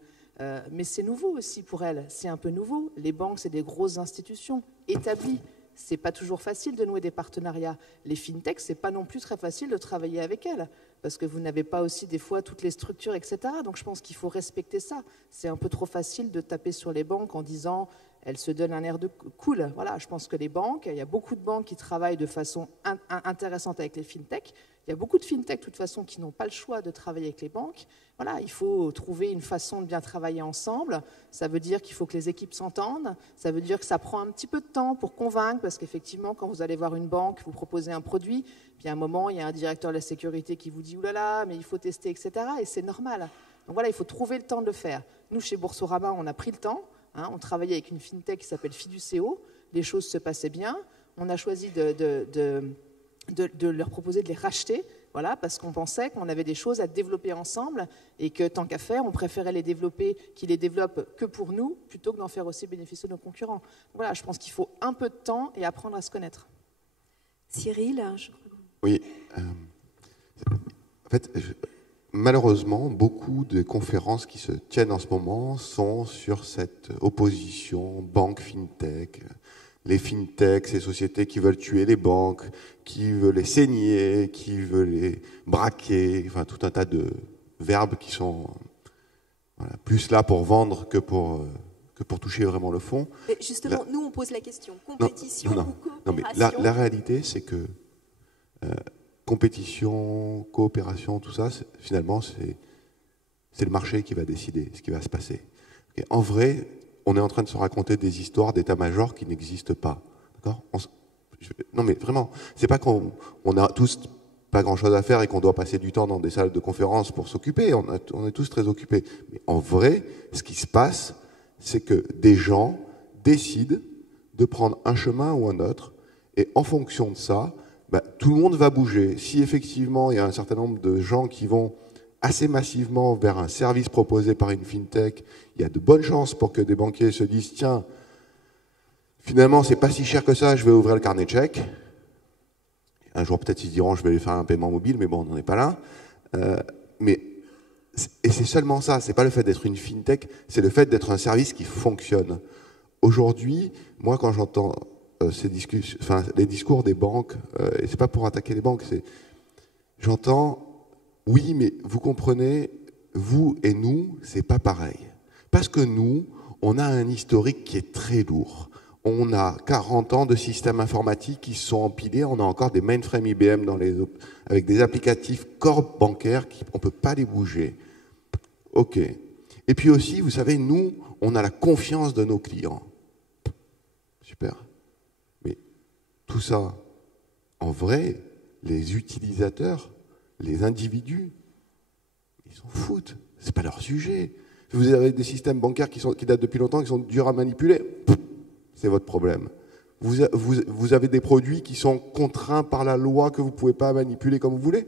Mais c'est nouveau aussi pour elles. C'est un peu nouveau. Les banques, c'est des grosses institutions établies. C'est pas toujours facile de nouer des partenariats. Les fintechs, c'est pas non plus très facile de travailler avec elles, parce que vous n'avez pas aussi des fois toutes les structures, etc. Donc je pense qu'il faut respecter ça. C'est un peu trop facile de taper sur les banques en disant elles se donnent un air de cool. Voilà, je pense que les banques, il y a beaucoup de banques qui travaillent de façon intéressante avec les fintechs. Il y a beaucoup de fintechs, de toute façon, qui n'ont pas le choix de travailler avec les banques. Voilà, il faut trouver une façon de bien travailler ensemble. Ça veut dire qu'il faut que les équipes s'entendent. Ça veut dire que ça prend un petit peu de temps pour convaincre, parce qu'effectivement, quand vous allez voir une banque, vous proposez un produit, puis à un moment, il y a un directeur de la sécurité qui vous dit « oulala, mais il faut tester, etc. » Et c'est normal. Donc voilà, il faut trouver le temps de le faire. Nous, chez Boursorama, on a pris le temps. On travaillait avec une fintech qui s'appelle Fiduceo. Les choses se passaient bien. On a choisi de leur proposer de les racheter, voilà, parce qu'on pensait qu'on avait des choses à développer ensemble et que tant qu'à faire, on préférait les développer, qu'ils les développent que pour nous, plutôt que d'en faire aussi bénéficier nos concurrents. Voilà, je pense qu'il faut un peu de temps et apprendre à se connaître. Cyril, Oui. En fait, malheureusement, beaucoup de conférences qui se tiennent en ce moment sont sur cette opposition banque-fintech. Les fintechs, ces sociétés qui veulent tuer les banques, qui veulent les saigner, qui veulent les braquer, enfin tout un tas de verbes qui sont plus là pour vendre que pour toucher vraiment le fond. Mais justement, nous on pose la question, compétition ou coopération? Non, mais la réalité, c'est que compétition, coopération, tout ça, finalement, C'est le marché qui va décider ce qui va se passer. Okay. En vrai, on est en train de se raconter des histoires d'état-major qui n'existent pas. D'accord ? Non mais vraiment, c'est pas qu'on a tous pas grand-chose à faire et qu'on doit passer du temps dans des salles de conférence pour s'occuper. On est tous très occupés. Mais en vrai, ce qui se passe, c'est que des gens décident de prendre un chemin ou un autre, et en fonction de ça, tout le monde va bouger. Si effectivement il y a un certain nombre de gens qui vont assez massivement vers un service proposé par une fintech, il y a de bonnes chances pour que des banquiers se disent « Tiens, finalement, c'est pas si cher que ça, je vais ouvrir le carnet de chèques. » Un jour, peut-être, ils se diront « Je vais faire un paiement mobile, mais bon, on n'en est pas là. » Et c'est seulement ça, c'est pas le fait d'être une fintech, c'est le fait d'être un service qui fonctionne. Aujourd'hui, moi, quand j'entends les discours des banques, et c'est pas pour attaquer les banques, j'entends, oui, mais vous comprenez, vous et nous, c'est pas pareil. Parce que nous, on a un historique qui est très lourd. On a 40 ans de systèmes informatiques qui sont empilés, on a encore des mainframes IBM avec des applicatifs corps bancaires on ne peut pas les bouger. Ok. Et puis aussi, vous savez, nous, on a la confiance de nos clients. Super. Mais tout ça, en vrai, les utilisateurs, les individus, ils s'en foutent. C'est pas leur sujet. Vous avez des systèmes bancaires qui datent depuis longtemps, qui sont durs à manipuler. C'est votre problème. Vous avez des produits qui sont contraints par la loi que vous ne pouvez pas manipuler comme vous voulez.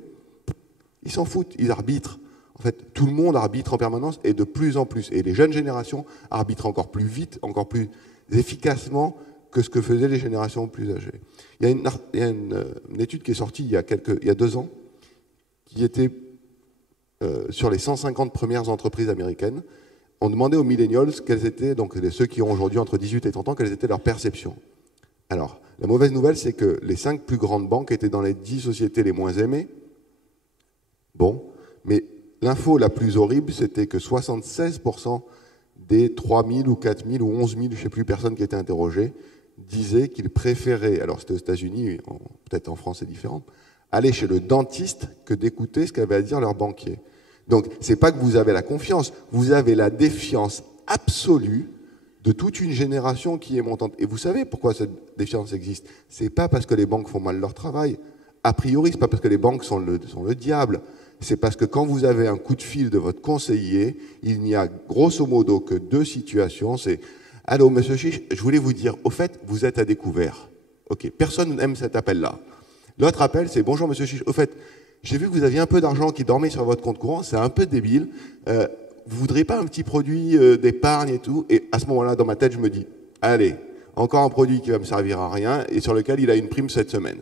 Ils s'en foutent, ils arbitrent. En fait, tout le monde arbitre en permanence et de plus en plus. Et les jeunes générations arbitrent encore plus vite, encore plus efficacement que ce que faisaient les générations plus âgées. Il y a une étude qui est sortie il y a 2 ans, qui était sur les 150 premières entreprises américaines. On demandait aux millennials quelles étaient, donc ceux qui ont aujourd'hui entre 18 et 30 ans, quelles étaient leurs perceptions. Alors, la mauvaise nouvelle, c'est que les 5 plus grandes banques étaient dans les 10 sociétés les moins aimées. Bon, mais l'info la plus horrible, c'était que 76% des 3000 ou 4000 ou 11 000, je ne sais plus, personnes qui étaient interrogées, disaient qu'ils préféraient, alors c'était aux États-Unis, peut-être en France c'est différent, aller chez le dentiste que d'écouter ce qu'avait à dire leur banquier. Donc, c'est pas que vous avez la confiance, vous avez la défiance absolue de toute une génération qui est montante. Et vous savez pourquoi cette défiance existe? C'est pas parce que les banques font mal leur travail. A priori, c'est pas parce que les banques sont le diable. C'est parce que quand vous avez un coup de fil de votre conseiller, il n'y a grosso modo que 2 situations. C'est « Allô, monsieur Chiche, je voulais vous dire, au fait, vous êtes à découvert. » Ok, personne n'aime cet appel-là. L'autre appel, c'est « Bonjour, monsieur Chiche, au fait, j'ai vu que vous aviez un peu d'argent qui dormait sur votre compte courant, c'est un peu débile. Vous voudriez pas un petit produit d'épargne et tout ?» Et à ce moment-là, dans ma tête, je me dis « Allez, encore un produit qui va me servir à rien et sur lequel il a une prime cette semaine. »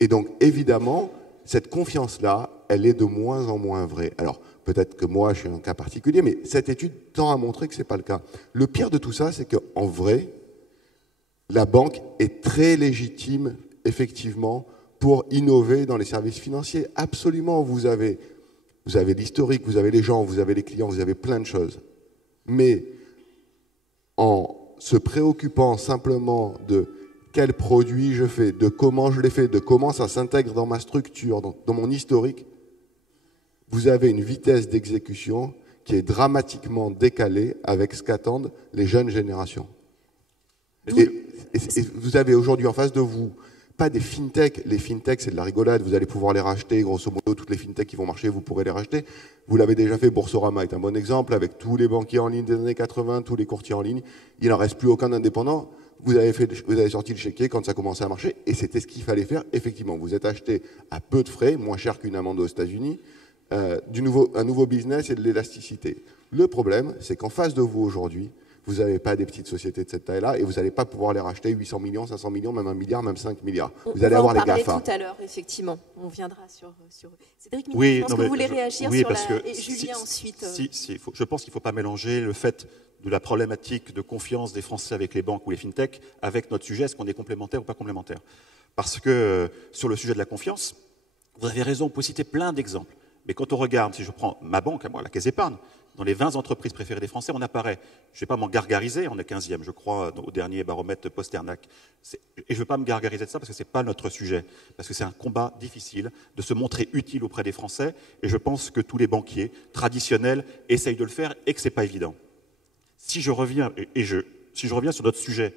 Et donc, évidemment, cette confiance-là, elle est de moins en moins vraie. Alors, peut-être que moi, je suis un cas particulier, mais cette étude tend à montrer que ce n'est pas le cas. Le pire de tout ça, c'est qu'en vrai, la banque est très légitime, effectivement, pour innover dans les services financiers. Absolument, vous avez l'historique, vous avez les gens, vous avez les clients, vous avez plein de choses. Mais en se préoccupant simplement de quel produit je fais, de comment je l'ai fait, de comment ça s'intègre dans ma structure, dans mon historique, vous avez une vitesse d'exécution qui est dramatiquement décalée avec ce qu'attendent les jeunes générations. Et vous avez aujourd'hui en face de vous pas des fintechs. Les fintechs, c'est de la rigolade. Vous allez pouvoir les racheter. Grosso modo, toutes les fintechs qui vont marcher, vous pourrez les racheter. Vous l'avez déjà fait. Boursorama est un bon exemple. Avec tous les banquiers en ligne des années 80, tous les courtiers en ligne, il n'en reste plus aucun indépendant. Vous avez sorti le chéquier quand ça commençait à marcher. Et c'était ce qu'il fallait faire. Effectivement, vous êtes acheté à peu de frais, moins cher qu'une amende aux États-Unis, un nouveau business et de l'élasticité. Le problème, c'est qu'en face de vous aujourd'hui, vous n'avez pas des petites sociétés de cette taille-là et vous n'allez pas pouvoir les racheter 800 millions, 500 millions, même 1 milliard, même 5 milliards. Vous allez avoir les GAFA. On va en parler tout à l'heure, effectivement. On viendra sur Cédric Mignon, oui, je pense que vous voulez réagir sur et Julien ensuite. Je pense qu'il ne faut pas mélanger le fait de la problématique de confiance des Français avec les banques ou les fintechs avec notre sujet, est-ce qu'on est complémentaire ou pas complémentaire? Parce que sur le sujet de la confiance, vous avez raison, on peut citer plein d'exemples. Mais quand on regarde, si je prends ma banque à moi, la Caisse d'épargne, dans les 20 entreprises préférées des Français, on apparaît. Je ne vais pas m'en gargariser, on est 15e, je crois, au dernier baromètre Posternac. Et je ne veux pas me gargariser de ça parce que ce n'est pas notre sujet, parce que c'est un combat difficile de se montrer utile auprès des Français, et je pense que tous les banquiers traditionnels essayent de le faire et que ce n'est pas évident. Si je reviens, si je reviens sur notre sujet,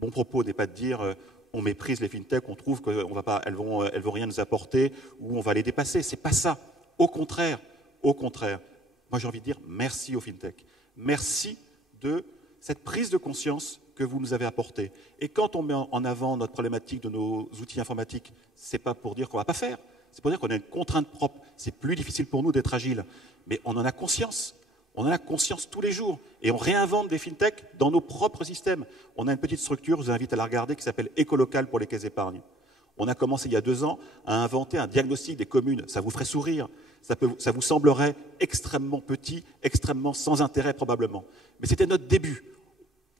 mon propos n'est pas de dire on méprise les fintechs, on trouve qu'elles ne vont rien nous apporter ou on va les dépasser. Ce n'est pas ça. Au contraire, moi j'ai envie de dire merci aux fintechs. Merci de cette prise de conscience que vous nous avez apportée. Et quand on met en avant notre problématique de nos outils informatiques, ce n'est pas pour dire qu'on ne va pas faire, c'est pour dire qu'on a une contrainte propre. C'est plus difficile pour nous d'être agile, mais on en a conscience. On en a conscience tous les jours et on réinvente des fintechs dans nos propres systèmes. On a une petite structure, je vous invite à la regarder, qui s'appelle Écolocal pour les caisses d'épargne. On a commencé il y a 2 ans à inventer un diagnostic des communes. Ça vous ferait sourire, ça vous semblerait extrêmement petit, extrêmement sans intérêt probablement. Mais c'était notre début.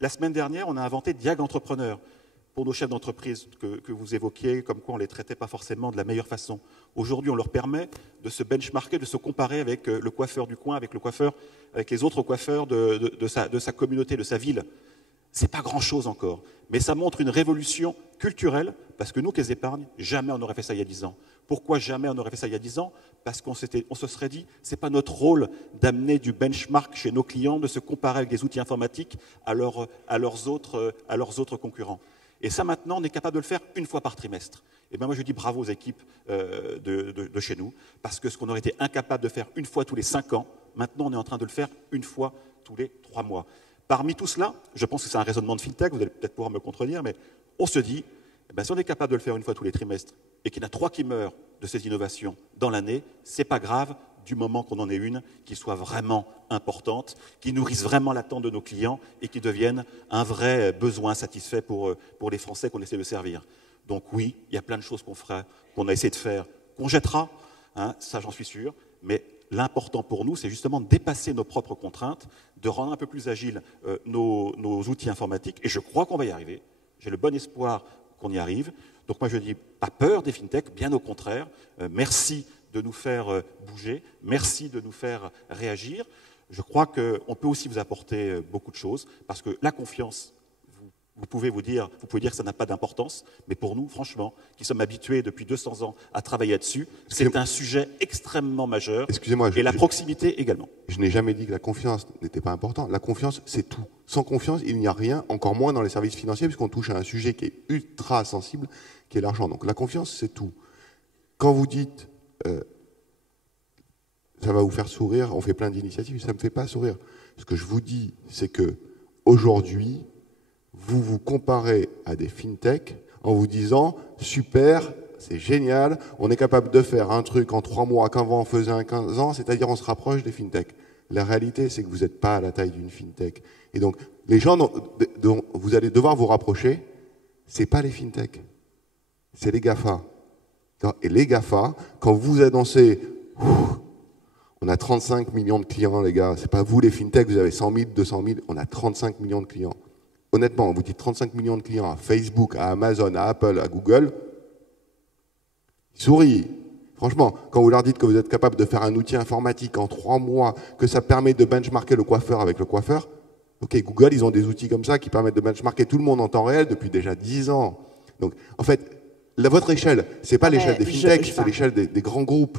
La semaine dernière, on a inventé Diag Entrepreneur pour nos chefs d'entreprise que vous évoquiez, comme quoi on ne les traitait pas forcément de la meilleure façon. Aujourd'hui, on leur permet de se benchmarker, de se comparer avec le coiffeur du coin, avec les autres coiffeurs de sa communauté, de sa ville. Ce n'est pas grand-chose encore, mais ça montre une révolution culturelle, parce que nous, Caisse d'épargne, jamais on n'aurait fait ça il y a 10 ans. Pourquoi jamais on aurait fait ça il y a 10 ans? Parce qu'on se serait dit, ce n'est pas notre rôle d'amener du benchmark chez nos clients, de se comparer avec des outils informatiques à leurs autres concurrents. Et ça, maintenant, on est capable de le faire 1 fois par trimestre. Et bien moi, je dis bravo aux équipes de chez nous, parce que ce qu'on aurait été incapable de faire 1 fois tous les 5 ans, maintenant, on est en train de le faire 1 fois tous les 3 mois. Parmi tout cela, je pense que c'est un raisonnement de fintech, vous allez peut-être pouvoir me contredire, mais on se dit, si on est capable de le faire 1 fois tous les trimestres, et qu'il y en a 3 qui meurent de ces innovations dans l'année, ce n'est pas grave, du moment qu'on en ait une qui soit vraiment importante, qui nourrisse vraiment l'attente de nos clients et qui devienne un vrai besoin satisfait pour les Français qu'on essaie de servir. Donc oui, il y a plein de choses qu'on a essayé de faire, qu'on jettera, hein, ça j'en suis sûr, mais l'important pour nous, c'est justement de dépasser nos propres contraintes, de rendre un peu plus agiles nos outils informatiques, et je crois qu'on va y arriver. J'ai le bon espoir qu'on y arrive. Donc moi je dis, pas peur des fintechs, bien au contraire, merci de nous faire bouger, merci de nous faire réagir. Je crois qu'on peut aussi vous apporter beaucoup de choses, parce que la confiance, vous pouvez dire que ça n'a pas d'importance, mais pour nous, franchement, qui sommes habitués depuis 200 ans à travailler là-dessus, c'est un sujet extrêmement majeur, et la proximité également. Je n'ai jamais dit que la confiance n'était pas importante. La confiance, c'est tout. Sans confiance, il n'y a rien, encore moins dans les services financiers, puisqu'on touche à un sujet qui est ultra sensible, qui est l'argent. Donc la confiance, c'est tout. Quand vous dites ça va vous faire sourire, on fait plein d'initiatives, ça ne me fait pas sourire. Ce que je vous dis, c'est que aujourd'hui, vous vous comparez à des fintechs en vous disant super, c'est génial, on est capable de faire un truc en 3 mois qu'avant on faisait en 15 ans, c'est-à-dire on se rapproche des fintechs. La réalité, c'est que vous n'êtes pas à la taille d'une fintech. Et donc, les gens dont vous allez devoir vous rapprocher, ce n'est pas les fintechs, c'est les GAFA. Et les GAFA, quand vous annoncez on a 35 millions de clients, les gars, c'est pas vous les fintechs, vous avez 100 000, 200 000, on a 35 millions de clients. Honnêtement, on vous dit 35 millions de clients à Facebook, à Amazon, à Apple, à Google, ils sourient. Franchement, quand vous leur dites que vous êtes capable de faire un outil informatique en 3 mois, que ça permet de benchmarker le coiffeur avec le coiffeur, ok, Google, ils ont des outils comme ça qui permettent de benchmarker tout le monde en temps réel depuis déjà 10 ans. Donc, en fait, votre échelle, c'est pas l'échelle des fintechs, c'est l'échelle des grands groupes.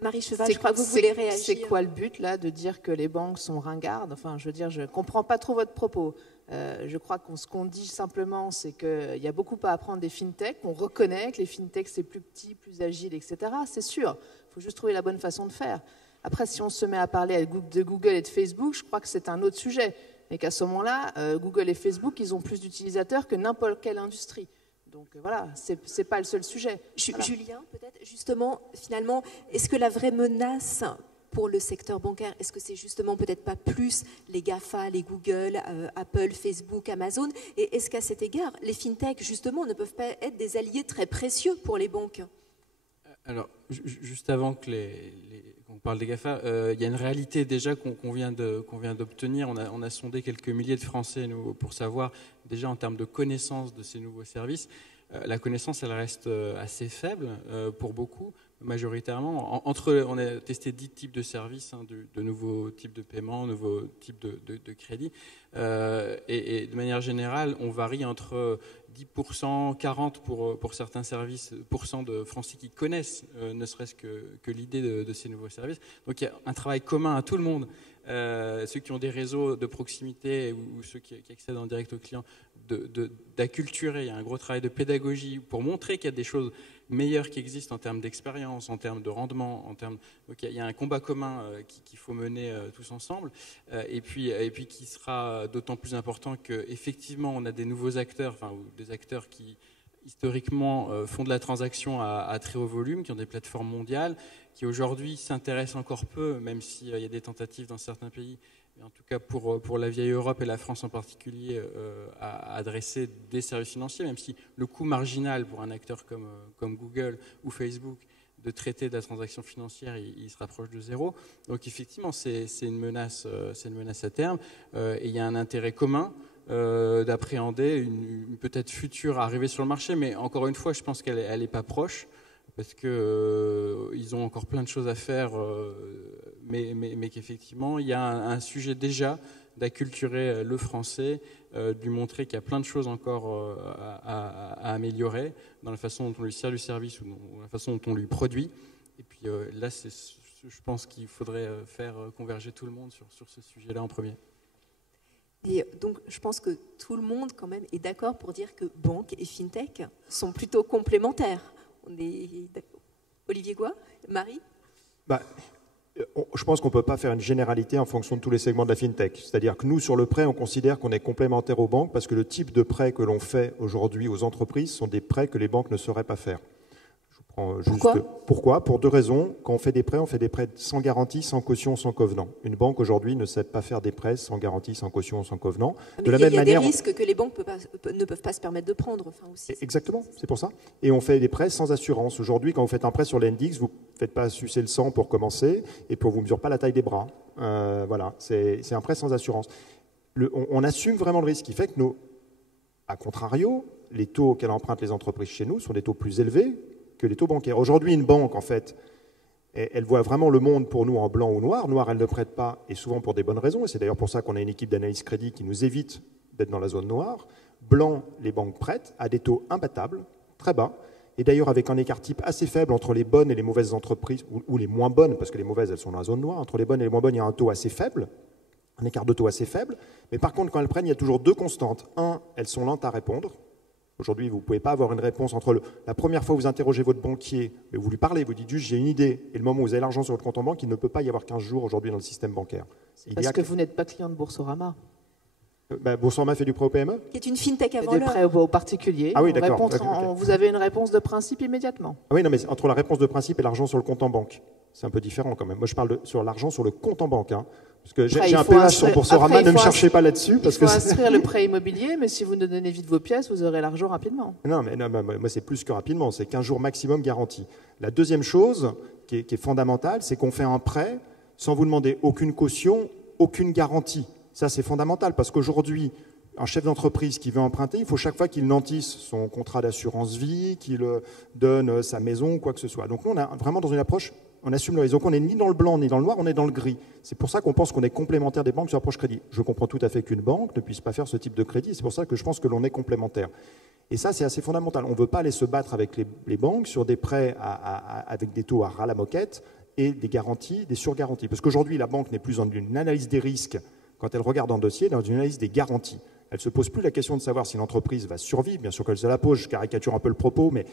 Marie Cheval, je crois que vous voulez réagir. C'est quoi le but, là, de dire que les banques sont ringardes? Enfin, je veux dire, je ne comprends pas trop votre propos. Je crois que ce qu'on dit simplement, c'est qu'il y a beaucoup à apprendre des fintechs. On reconnaît que les fintechs, c'est plus petit, plus agile, etc. C'est sûr. Il faut juste trouver la bonne façon de faire. Après, si on se met à parler de Google et de Facebook, je crois que c'est un autre sujet. Et qu'à ce moment-là, Google et Facebook, ils ont plus d'utilisateurs que n'importe quelle industrie. Donc voilà, c'est pas le seul sujet. Voilà. Julien, peut-être, justement, finalement, est-ce que la vraie menace pour le secteur bancaire, est-ce que c'est justement peut-être pas plus les GAFA, les Google, Apple, Facebook, Amazon? Et est-ce qu'à cet égard, les fintechs, justement, ne peuvent pas être des alliés très précieux pour les banques? Alors, juste avant qu'on parle des GAFA, il y a une réalité déjà qu'on vient d'obtenir. On a sondé quelques milliers de Français nous, pour savoir, déjà en termes de connaissance de ces nouveaux services, la connaissance, elle reste assez faible pour beaucoup. majoritairement. On a testé 10 types de services, de nouveaux types de paiement, nouveaux types de crédits. Et de manière générale, on varie entre 10%, 40% pour certains services, de Français qui connaissent ne serait-ce que l'idée de ces nouveaux services. Donc il y a un travail commun à tout le monde. Ceux qui ont des réseaux de proximité ou ceux qui accèdent en direct aux clients, d'acculturer. Il y a un gros travail de pédagogie pour montrer qu'il y a des choses meilleures qui existent en termes d'expérience, en termes de rendement, donc il y a un combat commun qu'il faut mener tous ensemble, et puis qui sera d'autant plus important qu'effectivement on a des nouveaux acteurs, ou des acteurs qui historiquement font de la transaction à très haut volume, qui ont des plateformes mondiales, qui aujourd'hui s'intéressent encore peu, même s'il y a des tentatives dans certains pays, mais en tout cas pour la vieille Europe et la France en particulier, à adresser des services financiers, même si le coût marginal pour un acteur comme Google ou Facebook de traiter de la transaction financière, il se rapproche de zéro. Donc effectivement, c'est une menace à terme, et il y a un intérêt commun d'appréhender une peut-être future arrivée sur le marché, mais encore une fois, je pense qu'elle n'est pas proche, parce qu'ils ont encore plein de choses à faire, mais qu'effectivement, il y a un sujet déjà d'acculturer le français, de lui montrer qu'il y a plein de choses encore à améliorer dans la façon dont on lui sert du service ou dans la façon dont on lui produit. Et puis là, je pense qu'il faudrait faire converger tout le monde sur ce sujet-là en premier. Et donc, je pense que tout le monde, quand même, est d'accord pour dire que banque et fintech sont plutôt complémentaires. Olivier Goy, Marie ? Je pense qu'on ne peut pas faire une généralité en fonction de tous les segments de la fintech. C'est-à-dire que nous, sur le prêt, on considère qu'on est complémentaire aux banques parce que le type de prêts que l'on fait aujourd'hui aux entreprises sont des prêts que les banques ne sauraient pas faire. Pourquoi ? Pour deux raisons. Quand on fait des prêts sans garantie, sans caution, sans covenant. Une banque aujourd'hui ne sait pas faire des prêts sans garantie, sans caution, sans covenant. Il y a des risques que les banques ne peuvent pas se permettre de prendre. Aussi. Exactement, c'est pour ça. Et on fait des prêts sans assurance. Aujourd'hui, quand vous faites un prêt sur l'Index, vous ne faites pas sucer le sang pour commencer et puis on ne vous mesure pas la taille des bras. Voilà, c'est un prêt sans assurance. On assume vraiment le risque, qui fait que à contrario, les taux auxquels empruntent les entreprises chez nous sont des taux plus élevés que les taux bancaires. Aujourd'hui, une banque, en fait, elle voit vraiment le monde pour nous en blanc ou noir. Noir, elle ne prête pas, et souvent pour des bonnes raisons. Et c'est d'ailleurs pour ça qu'on a une équipe d'analyse crédit qui nous évite d'être dans la zone noire. Blanc, les banques prêtent à des taux imbattables, très bas. Et d'ailleurs, avec un écart type assez faible entre les bonnes et les mauvaises entreprises, ou les moins bonnes, parce que les mauvaises, elles sont dans la zone noire. Entre les bonnes et les moins bonnes, il y a un taux assez faible, un écart de taux assez faible. Mais par contre, quand elles prennent, il y a toujours deux constantes. Un, elles sont lentes à répondre. Aujourd'hui, vous ne pouvez pas avoir une réponse entre la première fois où vous interrogez votre banquier, mais vous lui parlez, vous dites juste j'ai une idée, et le moment où vous avez l'argent sur votre compte en banque, il ne peut pas y avoir 15 jours aujourd'hui dans le système bancaire. Parce que vous n'êtes pas client de Boursorama. Boursorama fait du prêt au PME ? Qui est une fintech avant l'heure. Des prêts aux particuliers. Ah oui, d'accord. Vous avez une réponse de principe immédiatement. Ah oui, non, mais entre la réponse de principe et l'argent sur le compte en banque, c'est un peu différent quand même. Moi, je parle sur l'argent sur le compte en banque. Parce que j'ai un PEH sur Boursorama, ne me cherchez pas là-dessus. Il faut inscrire le prêt immobilier, mais si vous nous donnez vite vos pièces, vous aurez l'argent rapidement. Non, mais moi, c'est plus que rapidement. C'est 15 jours maximum garanti. La deuxième chose qui est fondamentale, c'est qu'on fait un prêt sans vous demander aucune caution, aucune garantie. Ça, c'est fondamental parce qu'aujourd'hui, un chef d'entreprise qui veut emprunter, il faut chaque fois qu'il nantisse son contrat d'assurance vie, qu'il donne sa maison, quoi que ce soit. Donc nous, on est vraiment dans une approche, on assume le risque. Donc on n'est ni dans le blanc, ni dans le noir, on est dans le gris. C'est pour ça qu'on pense qu'on est complémentaire des banques sur l'approche crédit. Je comprends tout à fait qu'une banque ne puisse pas faire ce type de crédit. C'est pour ça que je pense que l'on est complémentaire. Et ça, c'est assez fondamental. On ne veut pas aller se battre avec les banques sur des prêts avec des taux à ras la moquette et des garanties, des surgaranties. Parce qu'aujourd'hui, la banque n'est plus dans une analyse des risques quand elle regarde un dossier, dans une analyse des garanties. Elle ne se pose plus la question de savoir si l'entreprise va survivre. Bien sûr qu'elle se la pose, je caricature un peu le propos, mais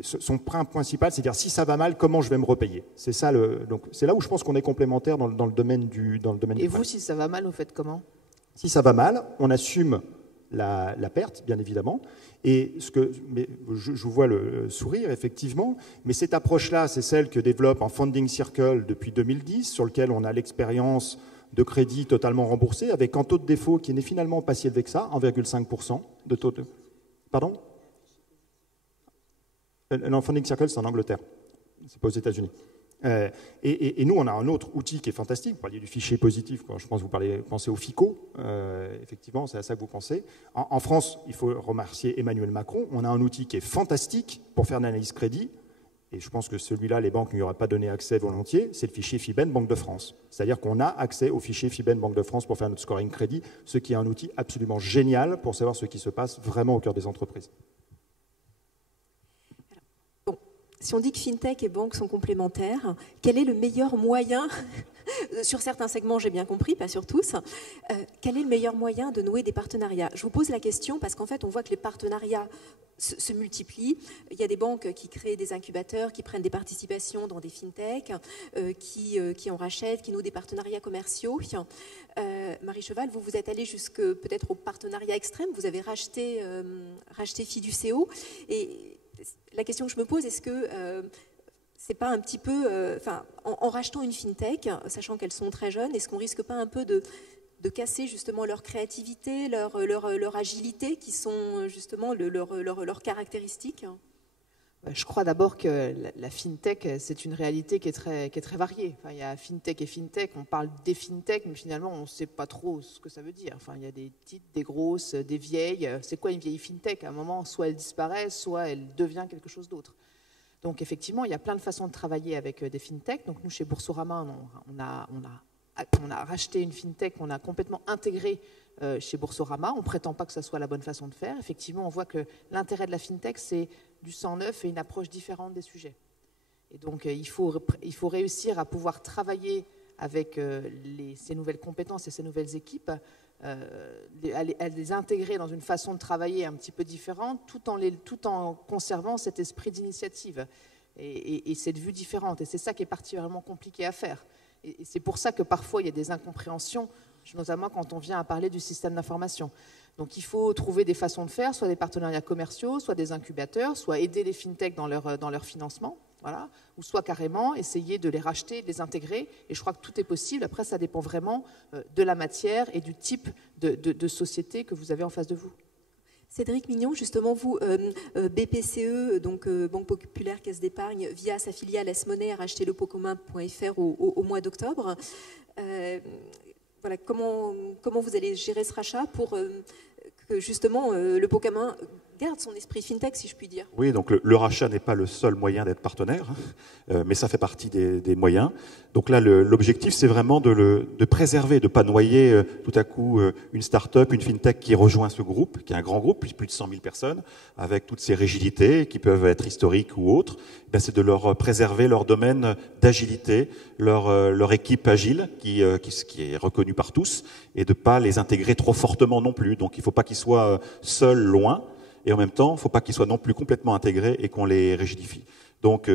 son point principal, c'est de dire si ça va mal, comment je vais me repayer. C'est ça donc c'est là où je pense qu'on est complémentaires dans le domaine du Et vous, si ça va mal, vous faites comment ? Si ça va mal, on assume la perte, bien évidemment. Et je vous vois le sourire, effectivement, mais cette approche-là, c'est celle que développe un Funding Circle depuis 2010, sur lequel on a l'expérience de crédit totalement remboursé, avec un taux de défaut qui n'est finalement pas si élevé que ça, 1,5% de taux de... Pardon ? Non, Funding Circle, c'est en Angleterre, c'est pas aux États-Unis. Et nous, on a un autre outil qui est fantastique. Vous parliez du fichier positif, quand je pense que vous pensez au FICO, effectivement, c'est à ça que vous pensez. En France, il faut remercier Emmanuel Macron, on a un outil qui est fantastique pour faire une analyse crédit, et je pense que celui-là, les banques ne lui auraient pas donné accès volontiers, c'est le fichier FIBEN Banque de France. C'est-à-dire qu'on a accès au fichier FIBEN Banque de France pour faire notre scoring crédit, ce qui est un outil absolument génial pour savoir ce qui se passe vraiment au cœur des entreprises. Bon, si on dit que FinTech et banques sont complémentaires, quel est le meilleur moyen, sur certains segments j'ai bien compris, pas sur tous, quel est le meilleur moyen de nouer des partenariats? Je vous pose la question parce qu'en fait on voit que les partenariats se multiplient. Il y a des banques qui créent des incubateurs, qui prennent des participations dans des FinTech, qui en rachètent, qui nouent des partenariats commerciaux. Marie Cheval, vous êtes allée jusque peut-être au partenariat extrême, vous avez racheté Fiduceo. Et la question que je me pose, est-ce que c'est pas un petit peu, en rachetant une FinTech, sachant qu'elles sont très jeunes, est-ce qu'on risque pas un peu de casser justement leur créativité, leur agilité, qui sont justement leurs caractéristiques? Je crois d'abord que la FinTech, c'est une réalité qui est très variée. Enfin, il y a FinTech et FinTech, on parle des FinTech, mais finalement, on ne sait pas trop ce que ça veut dire. Enfin, il y a des petites, des grosses, des vieilles. C'est quoi une vieille FinTech? À un moment, soit elle disparaît, soit elle devient quelque chose d'autre. Donc, effectivement, il y a plein de façons de travailler avec des FinTech. Donc, nous, chez Boursorama, on a racheté une FinTech, on a complètement intégré chez Boursorama. On ne prétend pas que ça soit la bonne façon de faire. Effectivement, on voit que l'intérêt de la FinTech, c'est du sang neuf et une approche différente des sujets. Et donc, il faut réussir à pouvoir travailler avec ces nouvelles compétences et ces nouvelles équipes, à les intégrer dans une façon de travailler un petit peu différente, tout en conservant cet esprit d'initiative et cette vue différente. Et c'est ça qui est particulièrement compliqué à faire. Et c'est pour ça que parfois il y a des incompréhensions, notamment quand on vient à parler du système d'information. Donc il faut trouver des façons de faire, soit des partenariats commerciaux, soit des incubateurs, soit aider les FinTech dans leur financement, voilà, ou soit carrément essayer de les racheter, de les intégrer. Et je crois que tout est possible. Après, ça dépend vraiment de la matière et du type de société que vous avez en face de vous. Cédric Mignon, justement, vous, BPCE, donc Banque Populaire Caisse d'Épargne, via sa filiale S-Monnaie, a racheté lepotcommun.fr au mois d'octobre. Voilà, comment vous allez gérer ce rachat pour que justement le pot commun garde son esprit FinTech, si je puis dire? Oui, donc le rachat n'est pas le seul moyen d'être partenaire, mais ça fait partie des moyens. Donc là, l'objectif, c'est vraiment de préserver, de ne pas noyer tout à coup une start-up, une FinTech qui rejoint ce groupe, qui est un grand groupe, plus de 100 000 personnes, avec toutes ces rigidités qui peuvent être historiques ou autres. C'est de leur préserver leur domaine d'agilité, leur équipe agile, qui est reconnue par tous, et de ne pas les intégrer trop fortement non plus. Donc il ne faut pas qu'ils soient seuls, loin, et en même temps, il ne faut pas qu'ils soient non plus complètement intégrés et qu'on les rigidifie. Donc,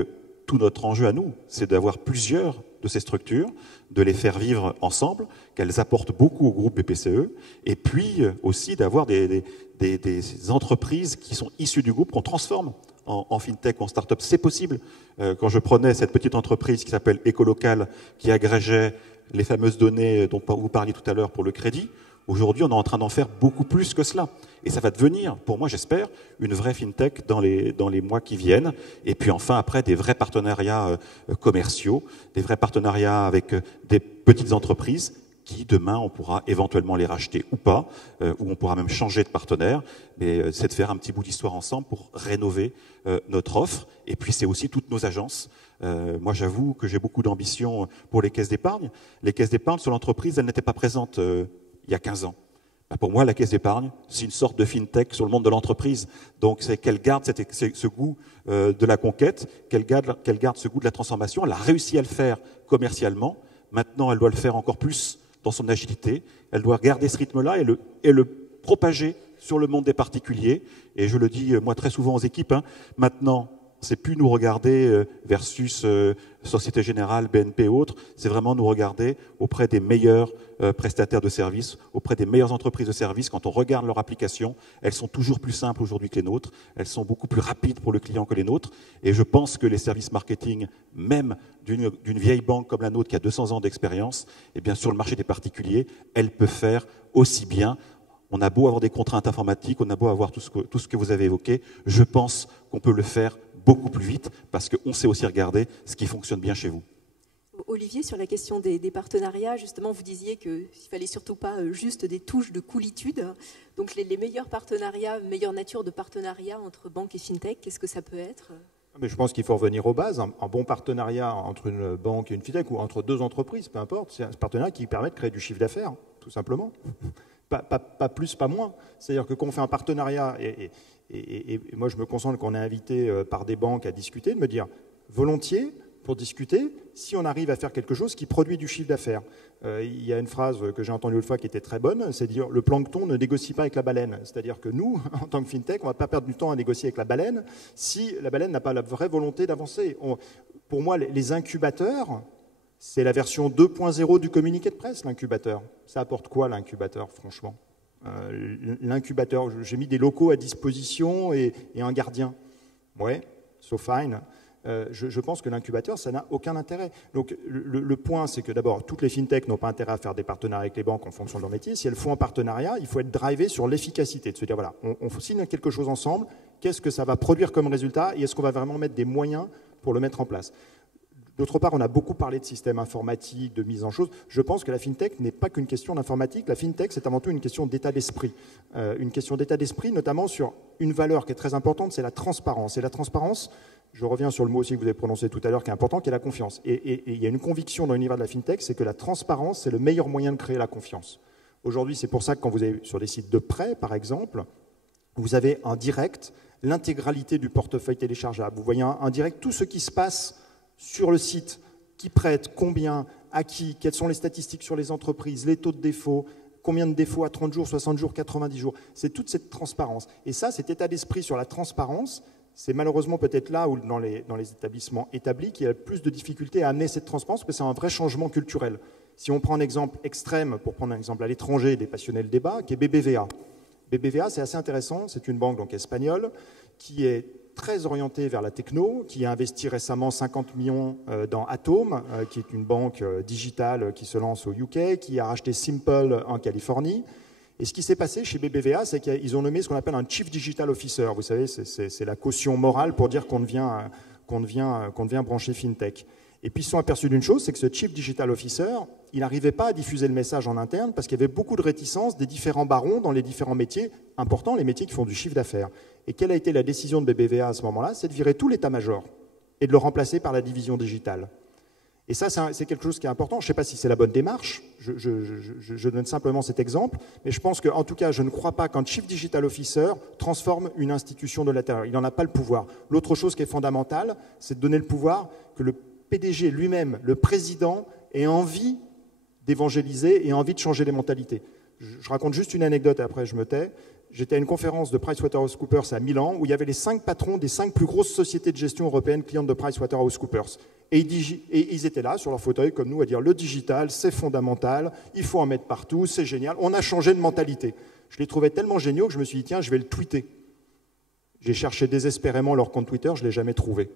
tout notre enjeu à nous, c'est d'avoir plusieurs de ces structures, de les faire vivre ensemble, qu'elles apportent beaucoup au groupe BPCE, et puis aussi d'avoir des entreprises qui sont issues du groupe qu'on transforme en FinTech, en start-up. C'est possible. Quand je prenais cette petite entreprise qui s'appelle Ecolocal, qui agrégeait les fameuses données dont vous parliez tout à l'heure pour le crédit, aujourd'hui, on est en train d'en faire beaucoup plus que cela. Et ça va devenir, pour moi, j'espère, une vraie FinTech dans les mois qui viennent. Et puis enfin, après, des vrais partenariats commerciaux, des vrais partenariats avec des petites entreprises qui, demain, on pourra éventuellement les racheter ou pas, ou on pourra même changer de partenaire. Mais c'est de faire un petit bout d'histoire ensemble pour rénover notre offre. Et puis, c'est aussi toutes nos agences. Moi, j'avoue que j'ai beaucoup d'ambition pour les caisses d'épargne. Les caisses d'épargne sur l'entreprise, elles n'étaient pas présentes il y a 15 ans. Pour moi, la caisse d'épargne, c'est une sorte de FinTech sur le monde de l'entreprise. Donc, c'est qu'elle garde ce goût de la conquête, qu'elle garde ce goût de la transformation. Elle a réussi à le faire commercialement. Maintenant, elle doit le faire encore plus dans son agilité. Elle doit garder ce rythme-là et le propager sur le monde des particuliers. Et je le dis, moi, très souvent aux équipes, maintenant, c'est plus nous regarder versus Société Générale, BNP et autres, c'est vraiment nous regarder auprès des meilleurs prestataires de services, auprès des meilleures entreprises de services. Quand on regarde leur application, elles sont toujours plus simples aujourd'hui que les nôtres, elles sont beaucoup plus rapides pour le client que les nôtres, et je pense que les services marketing, même d'une vieille banque comme la nôtre qui a 200 ans d'expérience, et bien sur le marché des particuliers, elle peut faire aussi bien. On a beau avoir des contraintes informatiques, on a beau avoir tout ce que vous avez évoqué, je pense qu'on peut le faire beaucoup plus vite, parce qu'on sait aussi regarder ce qui fonctionne bien chez vous. Olivier, sur la question des partenariats, justement, vous disiez qu'il ne fallait surtout pas juste des touches de coolitude. Donc les meilleurs partenariats, meilleure nature de partenariat entre banques et FinTech, qu'est-ce que ça peut être ? Mais je pense qu'il faut revenir aux bases. Un bon partenariat entre une banque et une fintech ou entre deux entreprises, peu importe, c'est un partenariat qui permet de créer du chiffre d'affaires, tout simplement. Pas plus, pas moins. C'est-à-dire que quand on fait un partenariat, et moi je me concentre quand on est invité par des banques à discuter, de me dire volontiers pour discuter si on arrive à faire quelque chose qui produit du chiffre d'affaires. Il y a une phrase que j'ai entendue une fois qui était très bonne, c'est de dire le plancton ne négocie pas avec la baleine. C'est-à-dire que nous, en tant que fintech, on ne va pas perdre du temps à négocier avec la baleine si la baleine n'a pas la vraie volonté d'avancer. Pour moi, les incubateurs, c'est la version 2.0 du communiqué de presse, l'incubateur. Ça apporte quoi, l'incubateur, franchement? L'incubateur, j'ai mis des locaux à disposition et un gardien. Ouais, so fine. Je pense que l'incubateur, ça n'a aucun intérêt. Donc le point, c'est que d'abord, toutes les fintechs n'ont pas intérêt à faire des partenariats avec les banques en fonction de leur métier. Si elles font un partenariat, il faut être drivé sur l'efficacité, de se dire, voilà, on signe quelque chose ensemble, qu'est-ce que ça va produire comme résultat et est-ce qu'on va vraiment mettre des moyens pour le mettre en place? D'autre part, on a beaucoup parlé de systèmes informatiques, de mise en chose. Je pense que la fintech n'est pas qu'une question d'informatique. La fintech, c'est avant tout une question d'état d'esprit. Une question d'état d'esprit, notamment sur une valeur qui est très importante, c'est la transparence. Et la transparence, je reviens sur le mot aussi que vous avez prononcé tout à l'heure, qui est important, qui est la confiance. Et il y a une conviction dans l'univers de la fintech, c'est que la transparence, c'est le meilleur moyen de créer la confiance. Aujourd'hui, c'est pour ça que quand vous avez sur des sites de prêt, par exemple, vous avez en direct l'intégralité du portefeuille téléchargeable. Vous voyez en direct tout ce qui se passe sur le site, qui prête, combien, à qui, quelles sont les statistiques sur les entreprises, les taux de défaut, combien de défauts à 30 jours, 60 jours, 90 jours. C'est toute cette transparence. Et ça, cet état d'esprit sur la transparence, c'est malheureusement peut-être là où dans les établissements établis qu'il y a plus de difficultés à amener cette transparence, parce que c'est un vrai changement culturel. Si on prend un exemple extrême, pour prendre un exemple à l'étranger des passionnés de débat, qui est BBVA. BBVA, c'est assez intéressant, c'est une banque donc espagnole qui est très orientée vers la techno, qui a investi récemment 50 millions dans Atom, qui est une banque digitale qui se lance au UK, qui a racheté Simple en Californie. Et ce qui s'est passé chez BBVA, c'est qu'ils ont nommé ce qu'on appelle un Chief Digital Officer. Vous savez, c'est la caution morale pour dire qu'on devient branché FinTech. Et puis ils se sont aperçus d'une chose, c'est que ce Chief Digital Officer, il n'arrivait pas à diffuser le message en interne parce qu'il y avait beaucoup de réticences des différents barons dans les différents métiers importants, les métiers qui font du chiffre d'affaires. Et quelle a été la décision de BBVA à ce moment-là? C'est de virer tout l'état-major et de le remplacer par la division digitale. Et ça, c'est quelque chose qui est important. Je ne sais pas si c'est la bonne démarche, je donne simplement cet exemple, mais je pense qu'en tout cas, je ne crois pas qu'un Chief Digital Officer transforme une institution de l'intérieur. Il n'en a pas le pouvoir. L'autre chose qui est fondamentale, c'est de donner le pouvoir que le PDG lui-même, le président, ait envie d'évangéliser et envie de changer les mentalités. Je raconte juste une anecdote et après je me tais. J'étais à une conférence de PricewaterhouseCoopers à Milan où il y avait les 5 patrons des 5 plus grosses sociétés de gestion européennes clientes de PricewaterhouseCoopers. Et ils étaient là sur leur fauteuil comme nous à dire le digital, c'est fondamental, il faut en mettre partout, c'est génial. On a changé de mentalité. Je les trouvais tellement géniaux que je me suis dit tiens, je vais le tweeter. J'ai cherché désespérément leur compte Twitter, je ne l'ai jamais trouvé.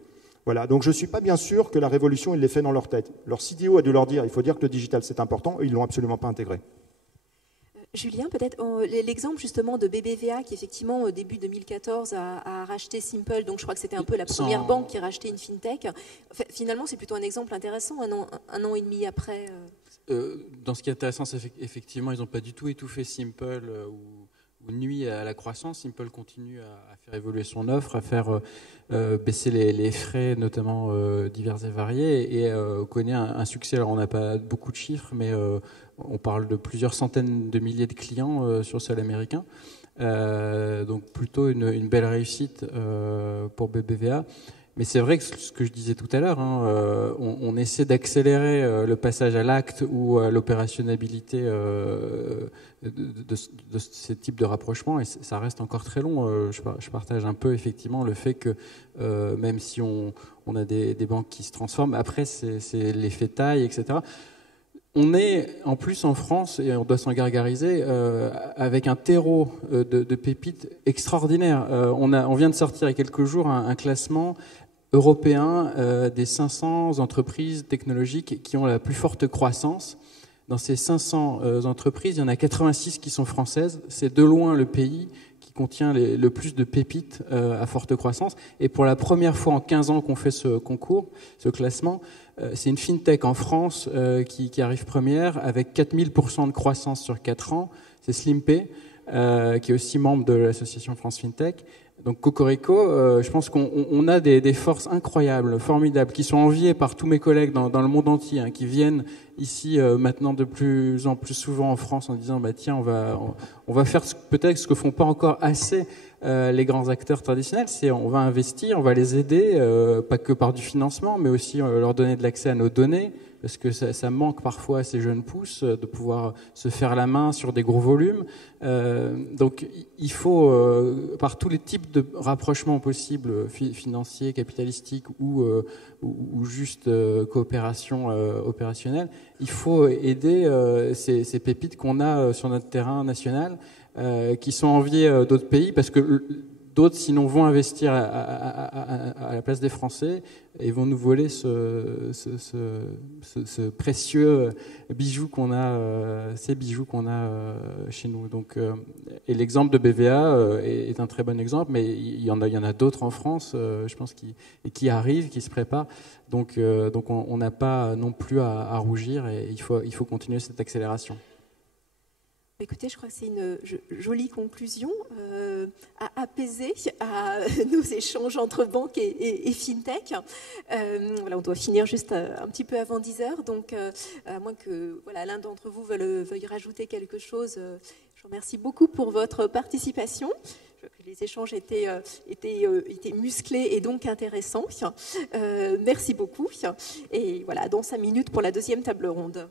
Voilà, donc je ne suis pas bien sûr que la révolution, ils l'aient fait dans leur tête. Leur CDO a dû leur dire, il faut dire que le digital c'est important, et ils ne l'ont absolument pas intégré. Julien, peut-être l'exemple justement de BBVA qui effectivement au début 2014 a racheté Simple, donc je crois que c'était un peu la première banque qui a racheté une fintech. Finalement, c'est plutôt un exemple intéressant, un an et demi après. Dans ce qui est intéressant, c'est qu'effectivement, ils n'ont pas du tout étouffé Simple ou nuit à la croissance. Simple continue à faire évoluer son offre, à faire baisser les frais, notamment divers et variés, et connaît un succès. Alors, on n'a pas beaucoup de chiffres, mais on parle de plusieurs centaines de milliers de clients sur le sol américain. Donc, plutôt une belle réussite pour BBVA. Mais c'est vrai que ce que je disais tout à l'heure, on essaie d'accélérer le passage à l'acte ou à l'opérationnalité de ce type de rapprochement, et ça reste encore très long. Je partage un peu effectivement le fait que même si on a des banques qui se transforment, après c'est l'effet taille, etc. On est en plus en France, et on doit s'en gargariser, avec un terreau de pépites extraordinaire. On vient de sortir il y a quelques jours un classement européen des 500 entreprises technologiques qui ont la plus forte croissance. Dans ces 500 entreprises, il y en a 86 qui sont françaises. C'est de loin le pays qui contient le plus de pépites à forte croissance. Et pour la première fois en 15 ans qu'on fait ce concours, ce classement, c'est une fintech en France qui arrive première avec 4000% de croissance sur 4 ans. C'est SlimPay, qui est aussi membre de l'association France FinTech. Donc Cocorico, je pense qu'on a des forces incroyables, formidables, qui sont enviées par tous mes collègues dans le monde entier, hein, qui viennent ici maintenant de plus en plus souvent en France en disant bah tiens on va faire peut-être ce que font pas encore assez les grands acteurs traditionnels, c'est on va investir, on va les aider, pas que par du financement, mais aussi leur donner de l'accès à nos données, parce que ça manque parfois à ces jeunes pousses de pouvoir se faire la main sur des gros volumes. Donc il faut, par tous les types de rapprochements possibles, financiers, capitalistiques ou juste coopération opérationnelle, il faut aider ces pépites qu'on a sur notre terrain national, qui sont enviées d'autres pays, parce que d'autres, sinon, vont investir à la place des Français et vont nous voler ce précieux bijou qu'on a, ces bijoux qu'on a chez nous. Donc, et l'exemple de BVA est un très bon exemple, mais il y en a d'autres en France, je pense, qui arrivent, qui se préparent. Donc on n'a pas non plus à rougir, et il faut continuer cette accélération. Écoutez, je crois que c'est une jolie conclusion à apaiser à nos échanges entre banques et FinTech. Voilà, on doit finir juste un petit peu avant 10 heures, donc à moins que l'un d'entre vous veuille rajouter quelque chose, je vous remercie beaucoup pour votre participation. Je vois que les échanges étaient musclés et donc intéressants. Merci beaucoup. Et voilà, dans 5 minutes pour la deuxième table ronde.